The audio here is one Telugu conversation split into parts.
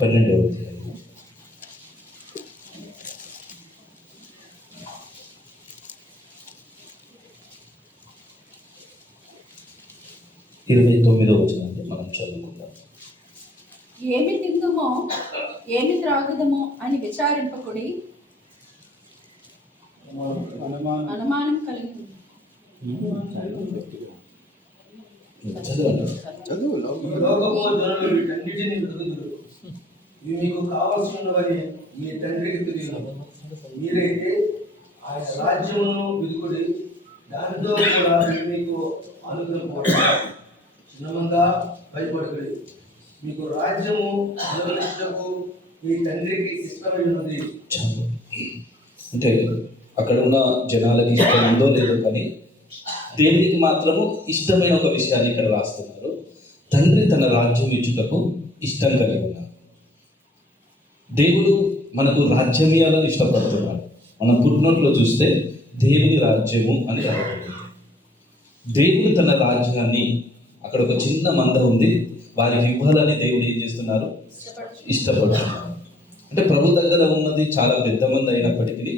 12వ అధ్యాయము 29వ వచనాన్ని మనం చదువుకుందాం. ఏమి తిందుమో ఏమి త్రాగుదమో అని విచారింపకుడి, అనుమానం కలిగి మీకు కావలసినవని మీ తండ్రికి తెలియదు. మీరైతే ఆయన రాజ్యమును వెతుకుడి, దానితో కూడా మీకు అనుగ్రహం. చిన్నమంగా భయపడుకుడి, మీకు రాజ్యము అనుగ్రహించకు మీ తండ్రికి ఇష్టమైనది. అంటే అక్కడ ఉన్న జనాలకి ఇష్టం ఉందో లేదో కానీ దేవునికి మాత్రము ఇష్టమైన ఒక విషయాన్ని ఇక్కడ రాస్తున్నారు. తండ్రి తన రాజ్యం ఇచ్చుటకు ఇష్టం కలిగి ఉన్నారు. దేవుడు మనకు రాజ్యం ఇవ్వాలని ఇష్టపడుతున్నాడు. మనం పుట్టినట్లో చూస్తే దేవుని రాజ్యము అని రాయబడింది. దేవుడు తన రాజ్యాన్ని, అక్కడ ఒక చిన్న మంద ఉంది, వారికి ఇవ్వాలని దేవుడు ఏం చేస్తున్నారు? ఇష్టపడుతున్నారు. అంటే ప్రభు దగ్గర ఉన్నది చాలా పెద్ద మంది అయినప్పటికీ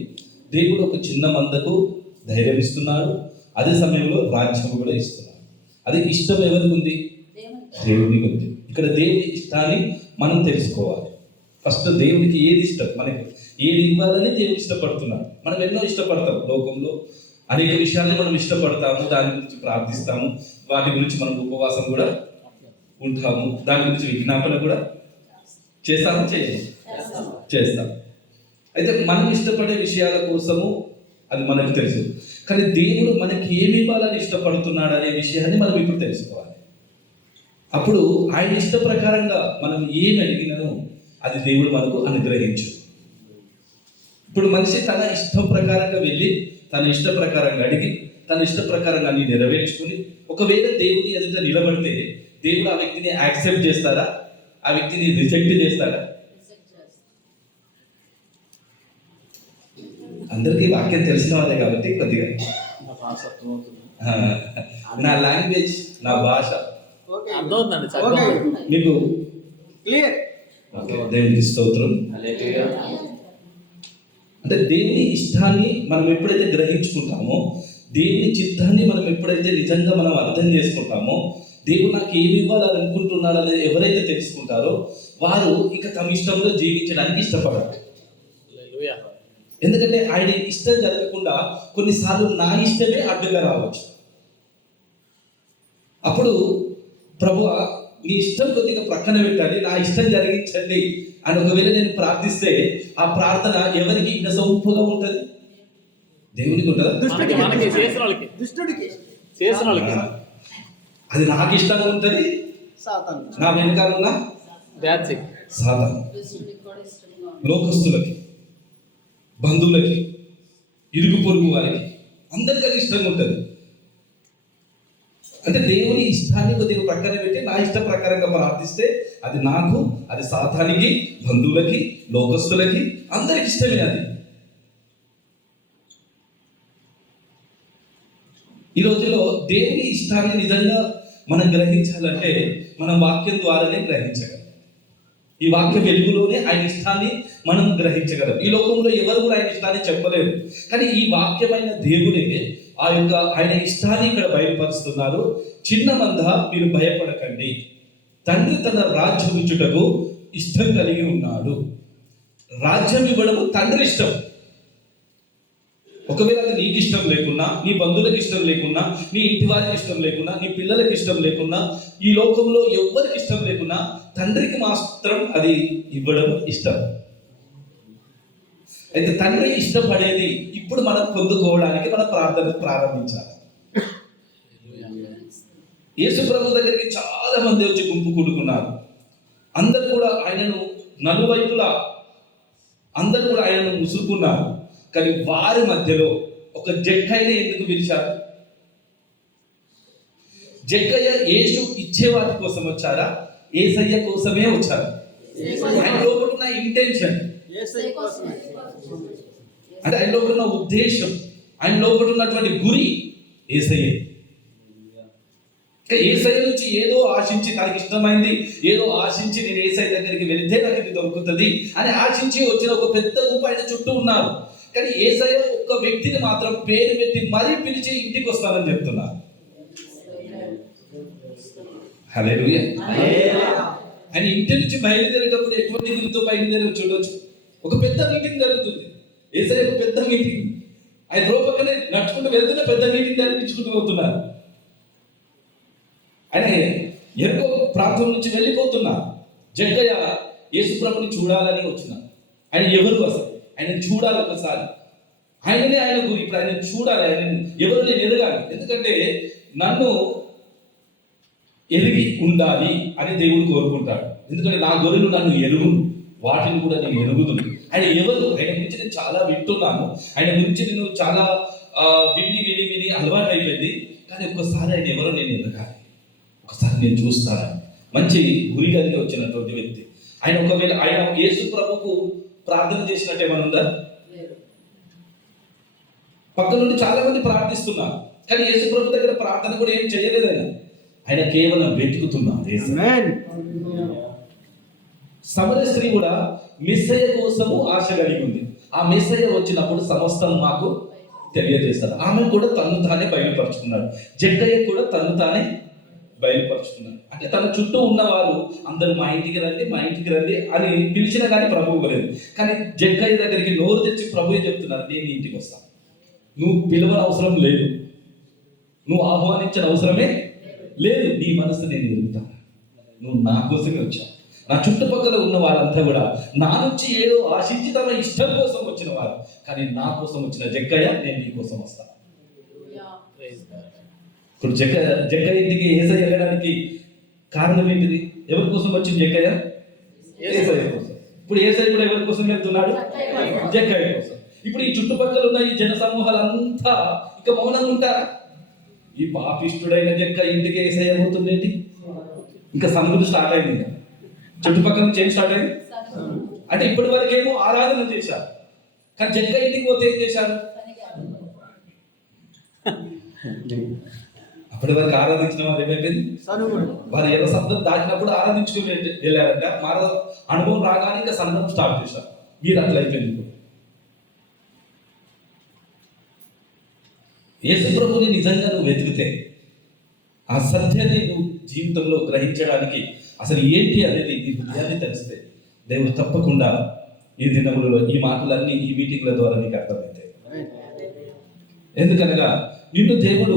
దేవుడు ఒక చిన్న మందకు ధైర్యం ఇస్తున్నాడు. అదే సమయంలో రాజ్యం కూడా ఇస్తున్నాడు. అది ఇష్టం ఎవరికి ఉంది? దేవునికి ఉంది. ఇక్కడ దేవుని ఇష్టాన్ని మనం తెలుసుకోవాలి. ఫస్ట్ దేవునికి ఏది ఇష్టం, మనకి ఏది ఇవ్వాలని దేవుడు ఇష్టపడుతున్నాడు. మనం ఎన్నో ఇష్టపడతాం. లోకంలో అనేక విషయాన్ని మనం ఇష్టపడతాము, దాని గురించి ప్రార్థిస్తాము, వాటి గురించి మనం ఉపవాసం కూడా ఉంటాము, దాని గురించి విజ్ఞాపన కూడా చేస్తాం. అయితే మనం ఇష్టపడే విషయాల కోసము అది మనకు తెలుసు. కానీ దేవుడు మనకి ఏమి ఇవ్వాలని ఇష్టపడుతున్నాడు అనే విషయాన్ని మనం ఇప్పుడు తెలుసుకోవాలి. అప్పుడు ఆయన ఇష్ట ప్రకారంగా మనం ఏమి అడిగినను అది దేవుడు మనకు అనుగ్రహించు. ఇప్పుడు మనిషి తన ఇష్టం ప్రకారంగా వెళ్ళి తన ఇష్ట ప్రకారంగా అడిగి తన ఇష్ట ప్రకారంగా అన్ని నెరవేర్చుకుని ఒకవేళ దేవుని ఎదుట నిలబడితే దేవుడు ఆ వ్యక్తిని యాక్సెప్ట్ చేస్తాడా? ఆ వ్యక్తిని రిజెక్ట్ చేస్తాడా? అందరికీ వాక్యం తెలిసిన వాళ్ళే కాబట్టి కొద్దిగా నా లాంగ్వేజ్, నా భాష మీకు క్లియర్. దేవునికి స్తోత్రం. అంటే దేవుని ఇష్టాన్ని మనం ఎప్పుడైతే గ్రహించుకుంటామో, దేవుని చిత్తాన్ని మనం ఎప్పుడైతే నిజంగా మనం అర్థం చేసుకుంటామో, దేవుడు నాకు ఏమి ఇవ్వాలని అనుకుంటున్నాడు అనేది ఎవరైతే తెలుసుకుంటారో వారు ఇక తమ ఇష్టంలో జీవించడానికి ఇష్టపడరు. ఎందుకంటే ఆయన ఇష్టం జరగకుండా కొన్నిసార్లు నా ఇష్టమే అడ్డుగా రావచ్చు. అప్పుడు ప్రభువా నీ ఇష్టం కొద్దిగా ప్రక్కన పెట్టండి, నా ఇష్టం జరిగించండి అని ఒకవేళ నేను ప్రార్థిస్తే ఆ ప్రార్థన ఎవరికి ఇంకా సొంపుగా ఉంటుంది? దేవునికి ఉంటుందా? దుష్టుడికి. అది నాకు ఇష్టంగా ఉంటుంది, నా వెనకాల ఉన్న సాతాను, లోకస్తులకి, బంధువులకి, ఇరుగు పొరుగు వారికి, అందరికీ అది ఇష్టంగా ఉంటుంది. అంటే దేవుని ఇష్టాన్ని కొద్దిగా ప్రక్కన పెట్టి నా ఇష్ట ప్రకారంగా ప్రార్థిస్తే అది నాకు, అది సాతానికి, బంధువులకి, లోకస్తులకి, అందరికి ఇష్టమే. అది ఈ రోజులో దేవుని ఇష్టాన్ని నిజంగా మనం గ్రహించాలంటే మనం వాక్యం ద్వారానే గ్రహించగలం. ఈ వాక్య వెలుగులోనే ఆయన ఇష్టాన్ని మనం గ్రహించగలం. ఈ లోకంలో ఎవరు కూడా ఆయన ఇష్టాన్ని చెప్పలేరు. కానీ ఈ వాక్యమైన దేవుడే ఆయన ఇష్టాన్ని ఇక్కడ బయలుపరుస్తున్నారు. చిన్న మంద మీరు భయపడకండి, తండ్రి తన రాజ్యం ఇచ్చుటకు ఇష్టం కలిగి ఉన్నాడు. రాజ్యం ఇవ్వడము తండ్రి ఇష్టం. ఒకవేళ అది నీకు ఇష్టం లేకున్నా, నీ బంధువులకు ఇష్టం లేకున్నా, నీ ఇంటి వారికి ఇష్టం లేకున్నా, నీ పిల్లలకి ఇష్టం లేకున్నా, ఈ లోకంలో ఎవరికి ఇష్టం లేకున్నా తండ్రికి మాత్రం అది ఇవ్వడం ఇష్టం. అయితే తండ్రి ఇష్టపడేది ఇప్పుడు మనం పొందుకోవడానికి మన ప్రార్థన ప్రారంభించాలి. యేసు ప్రభు దగ్గరికి చాలా మంది వచ్చి గుంపు కూడుకున్నారు. అందరూ కూడా ఆయనను నలువైపులా అందరూ కూడా ఆయనను ముసుగుకున్నారు. కానీ వారి మధ్యలో ఒక జక్కయ్యని ఎందుకు పిలిచారు? జక్కయ్య యేసు ఇచ్చేవారి కోసం వచ్చారా? యేసయ్య కోసమే వచ్చారు. ఆయన లోపల ఉన్న ఇంటెన్షన్, అంటే ఆయన లోపల ఉన్న ఉద్దేశం, ఆయన లోపల ఉన్నటువంటి గురి యేసయ్యే. ఇంకా యేసయ్య నుంచి ఏదో ఆశించి, తనకి ఇష్టమైంది ఏదో ఆశించి, నేను యేసయ్య దగ్గరికి వెళ్తే నాకు ఇది దొరుకుతుంది అని ఆశించి వచ్చిన ఒక పెద్ద గుంపు ఆయన చుట్టూ ఉన్నారు. కానీ యేసయ్య ఒక్క వ్యక్తిని మాత్రం పేరు పెట్టి మరీ పిలిచి ఇంటికి వస్తానని చెప్తున్నారు. హల్లెలూయా. ఆయన ఇంటి నుంచి బయలుదేరేటప్పుడు ఎటువంటి గురితో బయలుదేరి చూడొచ్చు. ఒక పెద్ద మీటింగ్ జరుగుతుంది. యేసయ్య ఒక పెద్ద మీటింగ్, ఆయన రూపకనే నడుచుకుంటూ వెళ్తున్న పెద్ద మీటింగ్ జరిపించుకుంటూ పోతున్నారు. ఆయన ఎరుకో ప్రాంతం నుంచి వెళ్ళిపోతున్నా. జక్కయ్య యేసుప్రభుని చూడాలని వచ్చిన. ఆయన ఎవరు అసలు? ఆయన చూడాలి ఒకసారి. ఆయననే ఆయన గురి. ఇప్పుడు ఆయన చూడాలి. ఆయన ఎవరు నేను ఎదగాలి. ఎందుకంటే నన్ను ఎరిగి ఉండాలి అని దేవుడు కోరుకుంటాడు. ఎందుకంటే నా గొర్రెలు నన్ను ఎరుగును, వాటిని కూడా నేను ఎరుగుదును. ఆయన ఎవరు? ఆయన గురించి నేను చాలా వింటున్నాను. ఆయన గురించి నేను చాలా విని అలవాటు అయిపోయింది. కానీ ఒక్కసారి ఆయన ఎవరో నేను ఎదగాలి, ఒకసారి నేను చూస్తాను. మంచి గురి కలిగి వచ్చినటువంటి వ్యక్తి ఆయన. ఒకవేళ ఆయన యేసు ప్రభుకు ప్రార్థన చేసినట్టు ఏమైనా ఉందా? పక్క నుండి చాలా మంది ప్రార్థిస్తున్నారు, కానీ యేసు ప్రభు దగ్గర ప్రార్థన కూడా ఏం చేయలేదు. ఆయన కేవలం వెతుకుతున్నారు. సమరయ స్త్రీ కూడా మెస్సయ్య కోసము ఆశ కలిగి ఉంది. ఆ మెస్సయ్య వచ్చినప్పుడు సమస్తం మాకు తెలియజేస్తారు. ఆమె కూడా తను తానే బయలుపరుచుకున్నాడు. జక్కయ్య కూడా తను తానే బయలుపరుచుకున్నాడు. అంటే తన చుట్టూ ఉన్న వాళ్ళు అందరూ మా ఇంటికి రండి అని పిలిచినా కానీ ప్రభు ఇవ్వలేదు. కానీ జక్కయ్య దగ్గరికి నోరు తెచ్చి ప్రభువే చెప్తున్నారు, నేను ఇంటికి వస్తాను. నువ్వు పిలవని అవసరం లేదు, నువ్వు ఆహ్వానించిన అవసరమే లేదు. నీ మనసు నేను ఎదుగుతాను, నువ్వు నా కోసమే వచ్చావు. నా చుట్టుపక్కల ఉన్న వారంతా కూడా నా నుంచి ఏదో ఆశించి తమ ఇష్టం కోసం వచ్చిన వారు, కానీ నా కోసం వచ్చిన జక్కయ్య, నేను నీ కోసం వస్తాను. ఇప్పుడు జక్కయ్య ఇంటికి యేసయ్య వెళ్ళడానికి కారణం ఏంటిది? ఎవరి కోసం వచ్చింది జక్కయ్య? యేసయ్య కోసం. ఇప్పుడు యేసయ్య కూడా ఎవరి కోసం వెళ్తున్నాడు? జక్కయ్య కోసం. ఇప్పుడు ఈ చుట్టుపక్కల ఉన్న ఈ జన సమూహాలంతా ఇక మౌనంగా ఉంటారా? ఈ పాపిష్టుడైన జక్క ఇంటికి యేసయ్య పోతుందేంటి? ఇంకా సంగతి స్టార్ట్ అయింది. ఇంకా చుట్టుపక్కల నుంచి ఏం స్టార్ట్ అయింది అంటే ఇప్పటి వరకు ఏమో ఆరాధన చేశారు, కానీ జక్క ఇంటికి పోతే ఏం చేశారు? అప్పటి వరకు ఆరాధించిన వారు ఏమైపోయింది? వారు ఎర్ర శబ్దం దాటినప్పుడు ఆరాధించుకుని వెళ్ళారంట. మరో అనుభవం రాగానే ఇంకా సంఘం స్టార్ట్ చేశారు. మీరు అట్లా అయిపోయింది. యేసు ప్రభుని నిజంగా నువ్వు వెతికితే, ఆ సత్యాన్ని నువ్వు జీవితంలో గ్రహించడానికి అసలు ఏంటి అనేది నీ హృదయాన్ని తెలిస్తే, దేవుడు తప్పకుండా ఈ దినములలో ఈ మాటలన్నీ ఈ మీటింగ్ల ద్వారా నీకు అర్థమవుతాయి. ఎందుకనగా నిన్ను దేవుడు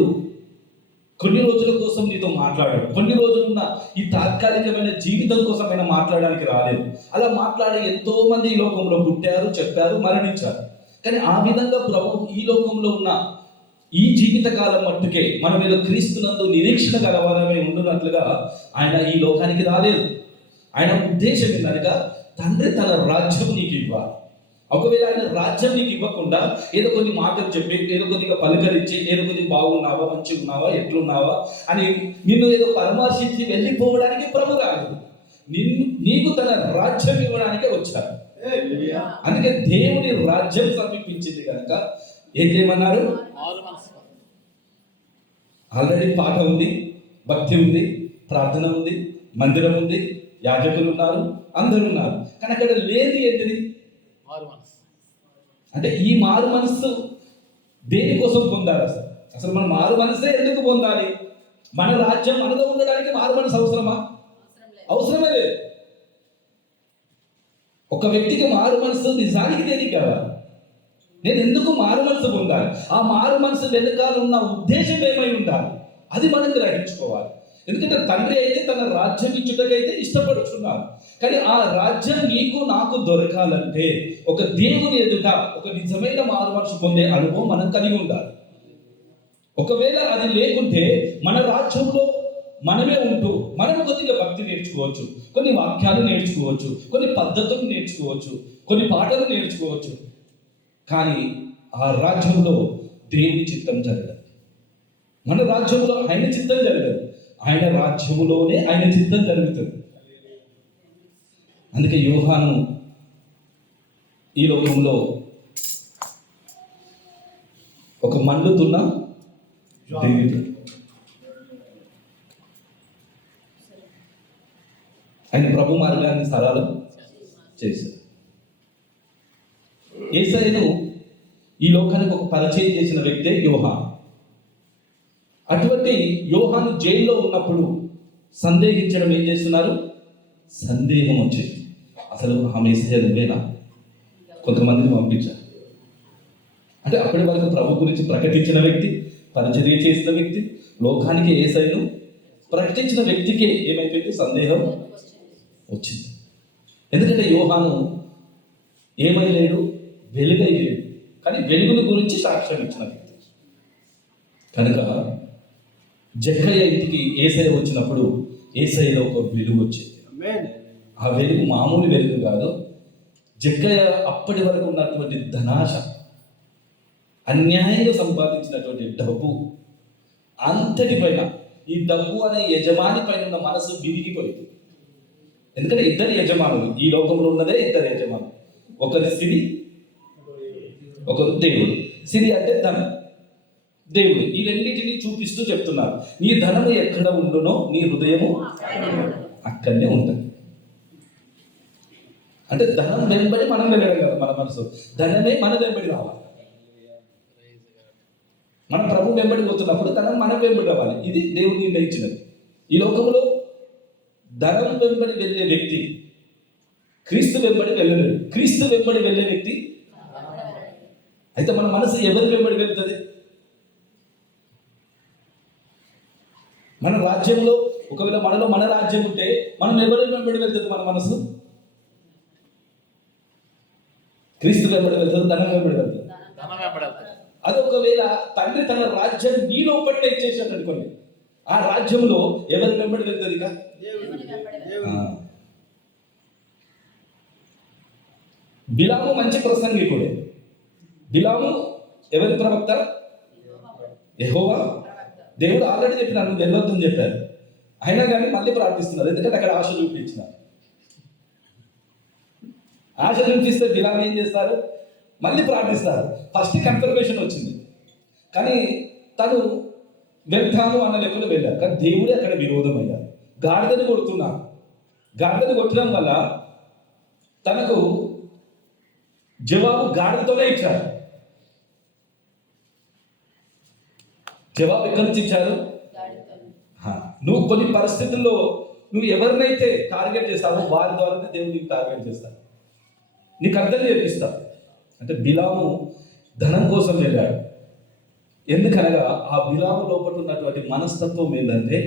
కొన్ని రోజుల కోసం నీతో మాట్లాడాడు. కొన్ని రోజులున్న ఈ తాత్కాలికమైన జీవితం కోసమైనా మాట్లాడడానికి రాలేదు. అలా మాట్లాడే ఎంతో మంది ఈ లోకంలో పుట్టారు, చెప్పారు, మరణించారు. కానీ ఆ విధంగా ప్రభు ఈ లోకంలో ఉన్న ఈ జీవిత కాలం మట్టుకే మన మీద క్రీస్తునందు నిరీక్షణ గలవారమే ఉండునట్లుగా ఆయన ఈ లోకానికి రాలేదు. ఆయన ఉద్దేశం ఏంటనగా, తండ్రి తన రాజ్యం నీకు ఇవ్వాలి. ఒకవేళ ఆయన రాజ్యం నీకు ఇవ్వకుండా ఏదో కొన్ని మాటలు చెప్పి, ఏదో కొద్దిగా పలకరించి, ఏదో కొద్దిగా బాగున్నావా, మంచిగా ఉన్నావా, ఎట్లున్నావా అని నిన్ను ఏదో పరామర్శించి వెళ్ళిపోవడానికి ప్రభు రాలేదు. నీకు తన రాజ్యం ఇవ్వడానికే వచ్చారు. అందుకే దేవుని రాజ్యం సమీపించింది కనుక ఏం చేయమన్నారు? ఆల్రెడీ పాట ఉంది, భక్తి ఉంది, ప్రార్థన ఉంది, మందిరం ఉంది, యాజకులు ఉన్నారు, అందరూ ఉన్నారు. కానీ అక్కడ లేదు ఏంటిది? అంటే ఈ మారు మనస్సు దేనికోసం పొందాలి? అసలు మన మారు మనసే ఎందుకు పొందాలి? మన రాజ్యం మనలో ఉండడానికి మారు మనసు అవసరమా? అవసరమే లేదు. ఒక వ్యక్తికి మారు మనసు నిజానికి దేనికి కావాలి? నేను ఎందుకు మారు మనసు పొందాలి? ఆ మారు మనసు వెనుకాల ఉన్న ఉద్దేశం ఏమై ఉండాలి? అది మనం గ్రహించుకోవాలి. ఎందుకంటే తండ్రి అయితే తన రాజ్యం ఇచ్చుటకైతే ఇష్టపడుతున్నారు. కానీ ఆ రాజ్యం నీకు నాకు దొరకాలంటే ఒక దేవుని ఎదుట ఒక నిజమైన మారు మనసు పొందే అనుభవం మనం కలిగి ఉండాలి. ఒకవేళ అది లేకుంటే మన రాజ్యంలో మనమే ఉంటూ మనం కొద్దిగా భక్తి నేర్చుకోవచ్చు, కొన్ని వాక్యాలు నేర్చుకోవచ్చు, కొన్ని పద్ధతులు నేర్చుకోవచ్చు, కొన్ని పాటలు నేర్చుకోవచ్చు. కానీ ఆ రాజ్యంలో దేవుని చిత్తం జరగదు. మన రాజ్యంలో ఆయన చిత్తం జరగదు. ఆయన రాజ్యములోనే ఆయన చిత్తం జరుగుతుంది. అందుకే యోహాను ఈ లోకంలో ఒక మండుతున్న దేవుడు. ఆయన ప్రభు మార్గాన్ని సరళం చేశారు. యేసయ్యను ఈ లోకానికి ఒక పరిచయం చేసిన వ్యక్తే యోహాను. అటువంటి యోహాను జైల్లో ఉన్నప్పుడు సందేహించడం ఏం చేస్తున్నారు? సందేహం వచ్చింది, అసలు ఆ యేసయ్య నువ్వేనా? కొంతమందిని పంపించారు. అంటే అప్పటి వరకు ప్రభు గురించి ప్రకటించిన వ్యక్తి, పరిచర్య చేసిన వ్యక్తి, లోకానికి యేసయ్యను ప్రకటించిన వ్యక్తికే ఏమైపోయింది? సందేహం వచ్చింది. ఎందుకంటే యోహాను ఏమై లేడు? వెలుగై లేడు, కానీ వెలుగుల గురించి సాక్ష్యం ఇచ్చిన వ్యక్తి. కనుక జక్కయ్య ఇంటికి యేసయ్య వచ్చినప్పుడు యేసయ్యలో ఒక వెలుగు వచ్చింది. ఆ వెలుగు మామూలు వెలుగు కాదు. జక్కయ్య అప్పటి వరకు ఉన్నటువంటి ధనాశ, అన్యాయంగా సంపాదించినటువంటి డబ్బు అంతటి పైన, ఈ డబ్బు అనే యజమాని పైన ఉన్న మనసు విరిగిపోయింది. ఎందుకంటే ఇద్దరు యజమానులు, ఈ లోకంలో ఉన్నదే ఇద్దరు యజమానులు, ఒకరి సిరి, ఒకరు దేవుడు. సిరి అంటే ధనం, దేవుడు. ఈ రెండింటిని చూపిస్తూ చెప్తున్నారు, నీ ధనము ఎక్కడ ఉండునో నీ హృదయము అక్కడనే ఉంటుంది. అంటే ధనం వెంబడి మనం వెళ్ళడం కదా, మన మనసు ధనమే మన వెంబడి రావాలి. మన ప్రభు వెంబడి పోతున్నప్పుడు ధనం మన వెంబడి రావాలి. ఇది దేవుడు నిర్ణయించినది. ఈ లోకంలో ధనం వెంబడి వెళ్ళే వ్యక్తి క్రీస్తు వెంబడి వెళ్ళలేడు. క్రీస్తు వెంబడి వెళ్ళే వ్యక్తి, అయితే మన మనసు ఎవరి వెంబడి వెళ్తుంది? మన రాజ్యంలో ఒకవేళ మనలో మన రాజ్యం ఉంటే మనం ఎవరి వెంబడి వెళ్తుంది? మన మనసు క్రీస్తు వెంబడి వెళ్తుంది, ధనం వెంబడి వెళ్తుంది. అది ఒకవేళ తండ్రి తన రాజ్యం నీలో పట్టే ఇచ్చేసాడు అనుకోండి, ఆ రాజ్యంలో ఎవరి వెంబడి వెళ్తుంది? ఇక బిలాము మంచి ప్రసంగికుడే. బిలాము ఎవరి ప్రవక్త? యెహోవా. దేవుడు ఆల్రెడీ చెప్పినాడు, నువ్వు వెళ్ళొద్దని చెప్పారు. అయినా కానీ మళ్ళీ ప్రార్థిస్తున్నారు, ఎందుకంటే అక్కడ ఆశ చూపించినారు. ఆశ చూపిస్తే బిలాము ఏం చేస్తారు? మళ్ళీ ప్రార్థిస్తారు. ఫస్ట్ కన్ఫర్మేషన్ వచ్చింది, కానీ తను వెళ్తాను అన్న లెక్కలో వెళ్ళారు. కానీ దేవుడే అక్కడ విరోధం అయ్యారు. గాడిదని కొడుతున్నారు. గాడిదని కొట్టడం వల్ల తనకు జవాబు గాడిదతోనే ఇచ్చారు. జవాబు ఎక్కడి నుంచి ఇచ్చారు? నువ్వు కొన్ని పరిస్థితుల్లో నువ్వు ఎవరినైతే టార్గెట్ చేస్తావో వారి ద్వారానే దేవుడు నీకు టార్గెట్ చేస్తాడు, నీకు అర్థం చేపిస్తా. అంటే బిలాము ధనం కోసం వెళ్ళాడు. ఎందుకనగా ఆ బిలాము లోపల ఉన్నటువంటి మనస్తత్వం ఏంటంటే,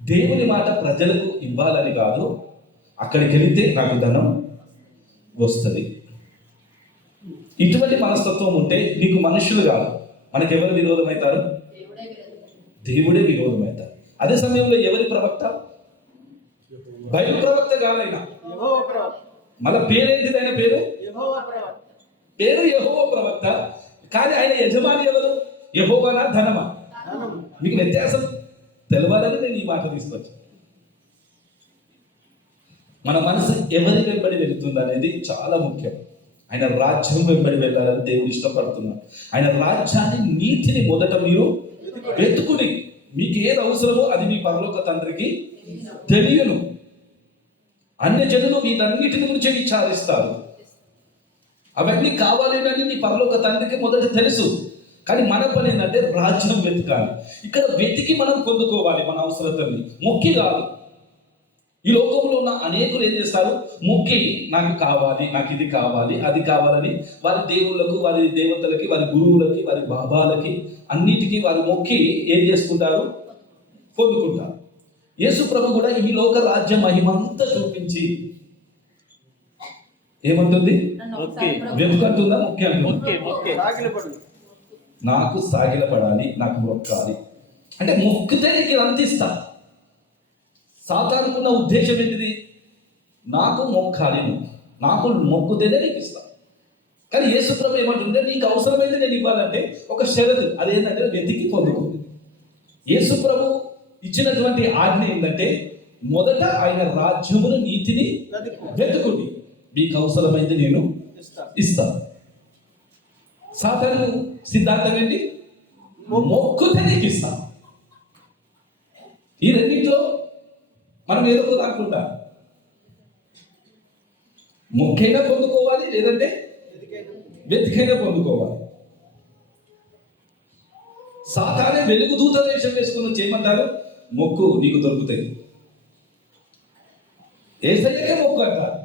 దేవుని మాట ప్రజలకు ఇవ్వాలని కాదు, అక్కడికి వెళితే నాకు ధనం వస్తుంది. ఇటువంటి మనస్తత్వం ఉంటే నీకు మనుషులు కాదు, మనకి ఎవరు విరోధం అవుతారు? దేవుడే విరోధం అవుతారు. అదే సమయంలో ఎవరి ప్రవక్త? బైబిల్ ప్రవక్త కాదైనా, మన పేరేంటిది? ఆయన పేరు యెహోవా ప్రవక్త. కానీ ఆయన యజమాని ఎవరు? యెహోవానా ధనమా? మీకు వ్యత్యాసం తెలవాలని నేను ఈ మాట తీసుకొచ్చాను. మన మనసు ఎవరి వెంబడి వెళుతుంది అనేది చాలా ముఖ్యం. ఆయన రాజ్యం వెంబడి వెళ్ళాలని దేవుడు ఇష్టపడుతున్నాడు. ఆయన రాజ్యాన్ని, నీతిని మొదట మీరు వెతుకుని, మీకు ఏది అవసరమో అది మీ పరలోక తండ్రికి తెలియను. అన్య జనులు వీటన్నిటిని గురించి విచారిస్తారు. అవన్నీ కావాలని నీ పరలోక తండ్రికి మొదట తెలుసు. కానీ మన పని ఏంటంటే రాజ్యం వెతకాలి. ఇక్కడ వెతికి మనం పొందుకోవాలి మన అవసరతల్ని, మొక్కి కాదు. ఈ లోకంలో ఉన్న అనేకులు ఏం చేస్తారు? మొక్కి నాకు కావాలి, నాకు ఇది కావాలి, అది కావాలని వారి దేవుళ్ళకు, వారి దేవతలకి, వారి గురువులకి, వారి బాబాలకి అన్నిటికీ వారు మొక్కి ఏం చేసుకుంటారు? పొందుకుంటారు. యేసు ప్రభు కూడా ఈ లోక రాజ్య మహిమంతా చూపించి ఏమంటుంది? వెతుకంటుందా? నాకు సాగిలపడాలి, నాకు మొక్కాలి. అంటే మొక్కితే నీకు అందిస్తా. సాతానుకున్న ఉద్దేశం ఏంటిది? నాకు మొక్కాలి, నాకు మొక్కుతేనే నీకు ఇస్తా. కానీ యేసు ప్రభు ఏమంటుంటే, నీకు అవసరమైతే నేను ఇవ్వాలంటే ఒక షరతు, అదేంటంటే వెతికి పొందుకుంది. యేసు ప్రభు ఇచ్చినటువంటి ఆజ్ఞ ఏంటంటే, మొదట ఆయన రాజ్యమును, నీతిని వెతుకుని, మీకు అవసరమైతే నేను ఇస్తాను. సాతాను సిద్ధాంతం ఏంటి? మొక్కుతే నీకు ఇస్తాను. ఈ రెండింటిలో మనం ఏదో అనుకుంటాం. మొక్కైనా పొందుకోవాలి, లేదంటే వెతికైనా పొందుకోవాలి. సాతానే వెలుగుదూత వేషం వేసుకుని వచ్చి ఏమంటారు? మొక్కు నీకు దొరుకుతాయి. ఏసయ్యకే మొక్కు అంటారు,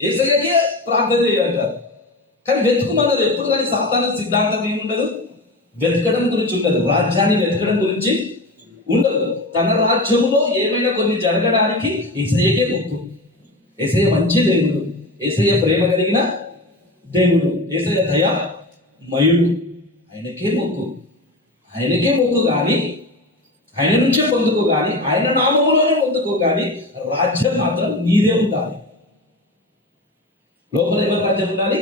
ఏసయ్యకే ప్రార్థన చేయాలంటారు. కానీ వెతుకుమన్నది ఎప్పుడు కానీ సాతాన సిద్ధాంతం ఏముండదు, వెతకడం గురించి ఉండదు, రాజ్యాన్ని వెతకడం గురించి ఉండదు. తన రాజ్యములో ఏమైనా కొన్ని జరగడానికి ఏసయ్యకే మొక్కు. ఏసయ్య మంచి దేవుడు, ఏసయ్య ప్రేమ కలిగిన దేవుడు, ఏసయ్య దయామయుడు, ఆయనకే మొక్కు. ఆయనకే మొక్కు కానీ ఆయన నుంచే పొందుకో కానీ ఆయన నామములోనే పొందుకో కానీ రాజ్యం మాత్రం నీదే ఉండాలి. లోపల ఎవరి రాజ్యం ఉండాలి?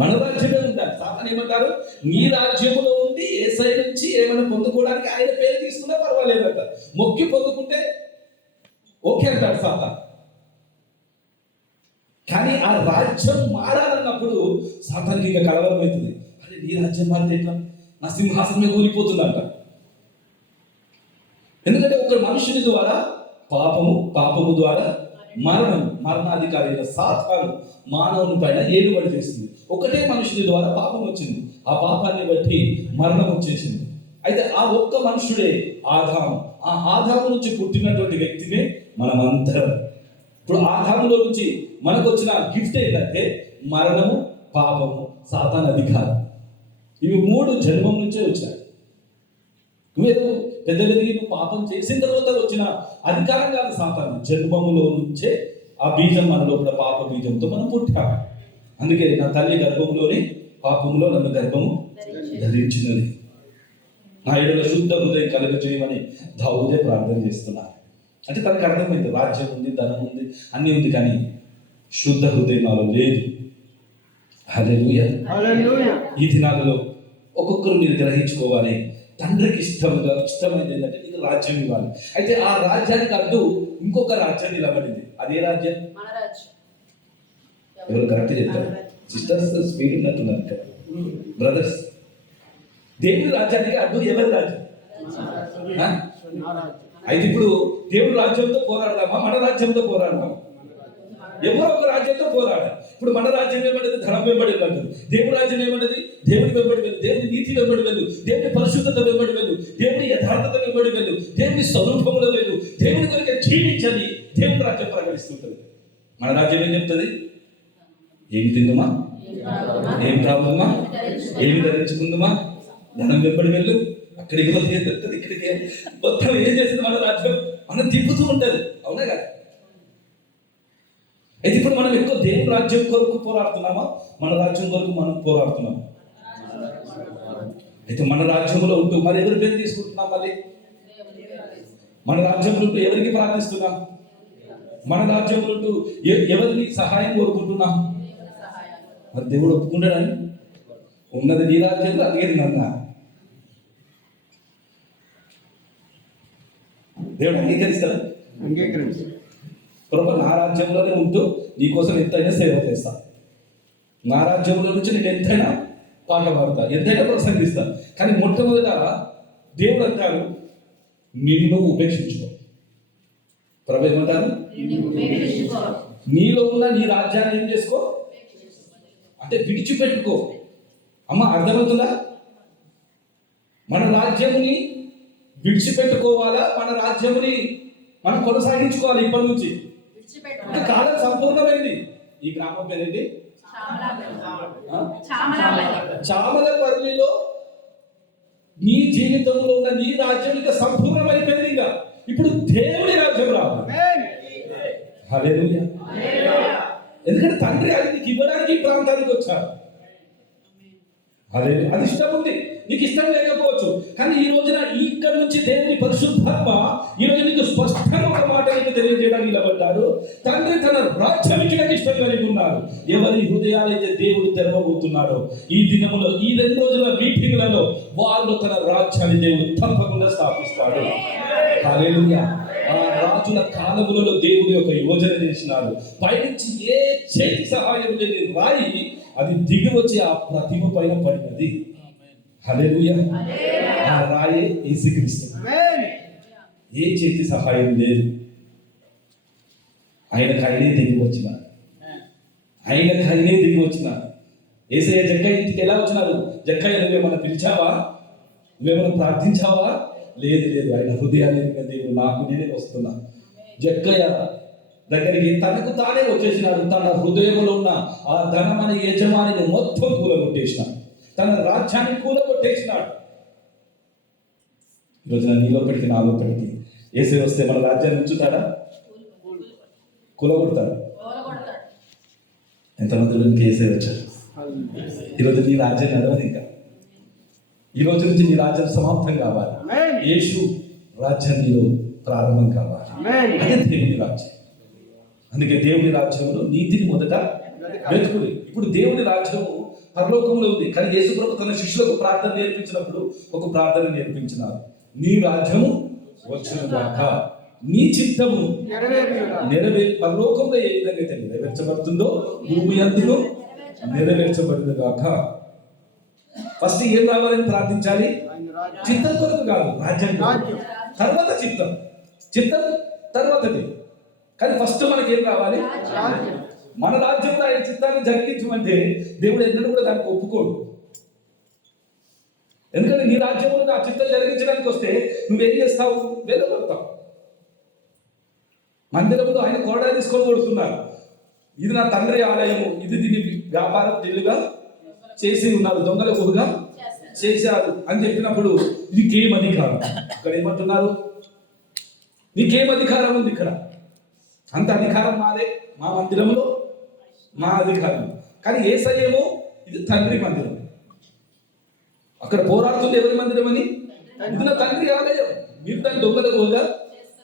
మన రాజ్యమే ఉండాలి. సాతాను ఏమంటారు? నీ రాజ్యములో ఉండి యేసయ్య నుంచి ఏమైనా పొందుకోవడానికి ఆయన పేరు తీసుకున్నా పర్వాలేదు అంటారు. మొక్కి పొందుకుంటే ఓకే అంటాడు సాతాను. కానీ ఆ రాజ్యం మారాలన్నప్పుడు సాతానికి ఇక కలవరం అవుతుంది. అరే నీ రాజ్యం మారితే ఎట్లా? నా సింహాసనమే కూలిపోతుందంట. ఎందుకంటే ఒక మనుషుని ద్వారా పాపము ద్వారా మరణాధికారి అయిన సాతాను మానవుని పైన ఏలుబడి చేస్తుంది. ఒకటే మనుషుని ద్వారా పాపం వచ్చింది, ఆ పాపాన్ని బట్టి మరణం వచ్చేసింది. అయితే ఆ ఒక్క మనుషుడే ఆదాము. ఆ ఆదాము నుంచి పుట్టినటువంటి వ్యక్తినే మనమందరం. ఇప్పుడు ఆదాములో నుంచి మనకు వచ్చిన గిఫ్ట్ ఏంటంటే మరణము, పాపము, సాతాను అధికారం. ఇవి 3 జన్మం నుంచే వచ్చాయి. నువ్వేదో పెద్ద నువ్వు పాపం చేసిన తర్వాత వచ్చిన అధికారం కాదు సాతాను. జన్మములో నుంచే ఆ బీజం మన లోపల పాప బీజంతో మనం పుట్టాము. అందుకే నా తల్లి గర్భంలోని పాపంలో నన్ను గర్భము ధరించినది. నా ఎడల శుద్ధ హృదయం కలుగజేయమని దావీదే ప్రార్థన చేస్తున్నారు. అంటే తనకు అర్థమైంది, రాజ్యం ఉంది, ధనం ఉంది, అన్నీ ఉంది, కానీ శుద్ధ హృదయం నాలో లేదు. హల్లెలూయా. ఈ దినాలలో ఒక్కొక్కరు మీరు గ్రహించుకోవాలి. తండ్రికి ఇష్టమైనది ఏంటంటే నీకు రాజ్యం ఇవ్వాలి. అయితే ఆ రాజ్యానికి అడ్డు ఇంకొక రాజ్యం నిలబడింది. అదే రాజ్యం ఎవరు కరెక్ట్ చెప్తారు? సిస్టర్స్ స్పీడ్ ఉన్నట్టున్నారు ఇక్కడ, బ్రదర్స్. దేవుడి రాజ్యానికి అడ్డు ఎవరి రాజ్యం? అయితే ఇప్పుడు దేవుడి రాజ్యంతో పోరాడదామా, మన రాజ్యంతో పోరాడదామా? ఎవరో ఒక రాజ్యంతో పోరాడాలి. ఇప్పుడు మన రాజ్యం ఏమంటది? ధనం వెంబడి వెళ్ళు. దేవుడి రాజ్యం ఏమంటది? దేవుడి వెంబడి వెళ్ళు, దేవుడి నీతి వెంబడి వెళ్ళు, దేవుడి పరిశుద్ధత వెంబడి వెళ్ళు, దేవుడి యథార్థత వెంబడి వెళ్ళు, దేవుడి స్వరూపంలో వెళ్ళు, దేవుడి కొరకు జీవించని దేవుడి రాజ్యం ప్రకటిస్తుంటది. మన రాజ్యం ఏం చెప్తుంది? ఏమి తిందుమా, ఏం తాగుమా, ఏమి ధరించుకుందుమా, ధనం వెంబడి వెళ్ళు, అక్కడికి వెళ్తుంది, ఇక్కడికి మొత్తం ఏం చేస్తుంది మన రాజ్యం? మనం తిప్పుతూ ఉంటది. అవునా కదా? అయితే ఇప్పుడు మనం ఎక్కువ దేవుని రాజ్యం కొరకు పోరాడుతున్నామా, మన రాజ్యం కొరకు మనం పోరాడుతున్నామా? అయితే మన రాజ్యంలో ఉంటూ మరి ఎవరి పేరు తీసుకుంటున్నాం? మళ్ళీ మన రాజ్యంలో ఉంటూ ఎవరికి ప్రార్థిస్తున్నాం? మన రాజ్యంలో ఉంటూ ఎవరిని సహాయం కోరుకుంటున్నాం? మరి దేవుడు ఒప్పుకుంటాడని? ఉన్నది నీ రాజ్యంలో, అడిగేది నన్నా. దేవుడు అంగీకరిస్తాడు. ప్రభు నా రాజ్యంలోనే ఉంటూ నీకోసం ఎంతైనా సేవ చేస్తా, నా రాజ్యంలో నుంచి నేను ఎంతైనా పాట పాడతా, ఎంతైనా ప్రసంగిస్తాను. కానీ మొట్టమొదట దేవుడు అంటారు నిన్ను ఉపేక్షించుకో. ప్రభు ఏమంటారు? నీలో ఉన్న నీ రాజ్యాన్ని ఏం చేసుకో అంటే విడిచిపెట్టుకో. అమ్మ అర్థమవుతుందా? మన రాజ్యముని విడిచిపెట్టుకోవాలా, మన రాజ్యముని మనం కొనసాగించుకోవాలి. ఇప్పటి నుంచి కాలం సంపూర్ణమైంది. ఈ గ్రామం పేరేంటి? చామలపల్లిలో నీ జీవితంలో ఉన్న నీ రాజ్యం ఇంకా సంపూర్ణమైపోయింది. ఇంకా ఇప్పుడు దేవుడి రాజ్యం రావాలి. హల్లెలూయా. ఎందుకంటే తండ్రి అది నీకు ఇవ్వడానికి ఈ ప్రాంతానికి వచ్చారు. అదే అది ఇష్టం ఉంది, నీకు ఇష్టం లేకపోవచ్చు, కానీ ఈ రోజున ఇక్కడ నుంచి దేవుని పరిశుద్ధాత్మ ఈ రోజు నీకు స్పష్టంగా ఒక మాట నీకు తెలియజేయడానికి నిలబడ్డాడు. తండ్రి తన రాజ్యం ఇచ్చడానికి ఇష్టం కలిగి ఉన్నారు. ఎవరి హృదయాలైతే దేవుడు తెరవబోతున్నాడో ఈ దినములో, ఈ 2 రోజుల మీటింగ్లలో వాళ్ళు తన రాజ్యాన్ని దేవుడు తప్పకుండా స్థాపిస్తాడు. హల్లెలూయా. ఆ రాజుల కాలములలో దేవుడు ఒక యోజన చేసినాడు. పైనుంచి ఏ చేతి సహాయం లేని రాయి అది దిగి వచ్చి ఆ ప్రతిమ పైన పడినది. హల్లెలూయా. ఆ రాయే యేసుక్రీస్తు. ఏ చేతి సహాయం లేదు. ఆయనే దిగి వచ్చినాడు. ఆయనే దిగి వచ్చినాడు. యేసయ్య జక్కయ్య ఇంటికి ఎలా వచ్చినారు? జక్కయ్య నువ్వేమన్నా పిలిచావా? నువ్వేమన్నా ప్రార్థించావా? లేదు. ఆయన హృదయాన్ని దేవుడు నాకు నేనే వస్తున్నా. జక్కయ్య దగ్గరికి తనకు తానే వచ్చేసినాడు. తన హృదయంలో ఉన్న ఆ ధనం అనే యజమానిని మొత్తం కూలగొట్టేసినాడు. తన రాజ్యాన్ని కూలగొట్టేసినాడు. ఈరోజున నీలోపడికి నాలోపడికి యేసయ్య వస్తే మన రాజ్యాన్ని ఉంచుతాడా? కూలగొడతాడు. ఎంతమంది యేసయ్య వచ్చాడు? ఈరోజు నీ రాజ్యం నడవదు. ఇంకా ఈ రోజు నుంచి నీ రాజ్యం సమాప్తం కావాలి. యేసు రాజ్యం నీలో ప్రారంభం కావాలి. అదే దేవుని రాజ్యం. అందుకే దేవుని రాజ్యంలో నీతిని మొదట వెతుకుడి. ఇప్పుడు దేవుని రాజ్యము పరలోకంలో ఉంది. కానీ యేసు ప్రభు తన శిష్యులకు ప్రార్థన నేర్పించినప్పుడు ఒక ప్రార్థన నేర్పించినారు. నీ రాజ్యము వచ్చునుగాక, నీ చిత్తము నెరవేరి పరలోకంలో ఏ విధంగా అయితే నెరవేర్చబడుతుందో భూమి అందులో నెరవేర్చబడునుగాక. ఫస్ట్ ఏం రావాలని ప్రార్థించాలి? చిత్తం కొరకు కాదు, రాజ్యం. తర్వాత చిత్తం తర్వాతది. కానీ ఫస్ట్ మనకి ఏం రావాలి? మన రాజ్యంలో ఆయన చిత్తాన్ని జరిగించమంటే దేవుడు ఎన్నడూ కూడా దానికి ఒప్పుకోడు. ఎందుకంటే నీ రాజ్యంలో ఆ చిత్తం జరిగించడానికి వస్తే నువ్వేం చేస్తావు? వెళ్ళగొడతావు. మందిరంలో ఆయన కోడా తీసుకొని కొడుతున్నారు. ఇది నా తండ్రి ఆలయము, ఇది దీని వ్యాపార తెలుగా చేసి ఉన్నారు, దొంగల గుహగా చేశారు అని చెప్పినప్పుడు నీకేం అధికారం? అక్కడ ఏమంటున్నారు? నీకేం అధికారం ఉంది? ఇక్కడ అంత అధికారం మాదే, మా మందిరంలో మా అధికారం. కానీ యేసయ్యేమో ఇది తండ్రి మందిరం. అక్కడ పోరాడుతుంది ఎవరి మందిరం అని? ఇది నా తండ్రి ఆలయం, మీరు దాన్ని దొంగల గుహగా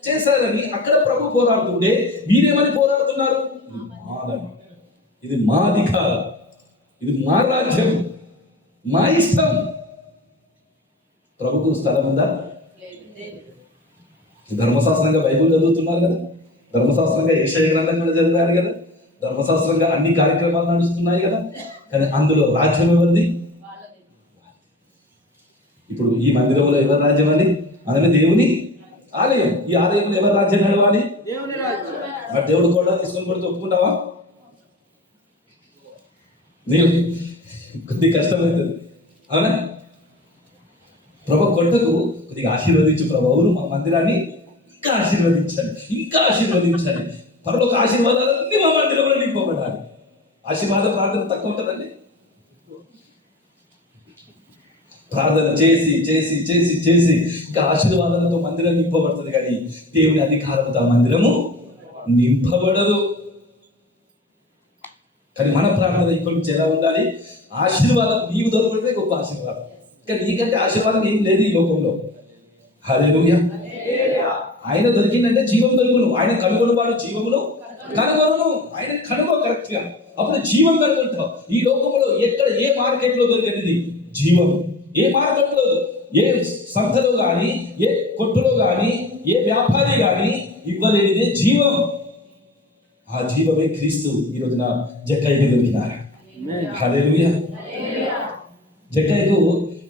చేశారని అక్కడ ప్రభు పోరాడుతుంటే మీరేమని పోరాడుతున్నారు? ఇది మా అధికారం, ఇది మా రాజ్యం, మా ఇష్టం. ప్రభుకు స్థలం ఉందా? ధర్మశాస్త్రంగా బైబిల్ చదువుతున్నారు కదా, ధర్మశాస్త్రంగా యెషయా గ్రంథం కూడా చదివారు కదా, ధర్మశాస్త్రంగా అన్ని కార్యక్రమాలు నడుస్తున్నాయి కదా. కానీ అందులో రాజ్యం ఎవరిది? ఇప్పుడు ఈ మందిరంలో ఎవరి రాజ్యం అండి? అనగా దేవుని ఆలయం. ఈ ఆలయంలో ఎవరి రాజ్యం నడవాలి? మరి దేవుడు కూడా తీసుకొని కూడా ఒప్పుకుంటావా? నీవు కొద్దిగా కష్టమవుతుంది, అవునా? ప్రభు కొట్టకు కొద్దిగా ఆశీర్వదించు. ప్రభు అవును, మా మందిరాన్ని ఇంకా ఆశీర్వదించాలి. పరలోక ఆశీర్వాదాలన్నీ మా మందిరంలో నింపబడాలి. ఆశీర్వాద ప్రార్థన తక్కువ ఉంటుందండి. ప్రార్థన చేసి చేసి చేసి చేసి ఇంకా ఆశీర్వాదాలతో మందిరం నింపబడుతుంది. కానీ దేవుని అధికారంతో ఆ మందిరము నింపబడదు. కానీ మన ప్రార్థన ఇప్పటి నుంచి ఎలా ఉండాలి? ఆశీర్వాదం నీవు దొరకడితే గొప్ప ఆశీర్వాదం. ఇంకా నీకంటే ఆశీర్వాదం ఏం లేదు ఈ లోకంలో. హల్లెలూయా. ఆయన దొరికిందంటే జీవం దొరుకును. ఆయన కనుగొనవాడు జీవమును కనుగొను. ఆయన కనుగో కరెక్ట్ గా, అప్పుడు జీవం కనుగొంటావు. ఈ లోకంలో ఎక్కడ ఏ మార్కెట్ లో దొరికినది జీవం? ఏ మార్కెట్లో, ఏ సంస్థలో కానీ, ఏ కొట్టులో కానీ, ఏ వ్యాపారి కానీ ఇవ్వలేనిదే జీవం. ఆ జీవమే క్రీస్తు. ఈ రోజున జక్కయ్యకు దొరికినారు. హల్లెలూయా. జక్కయ్యకు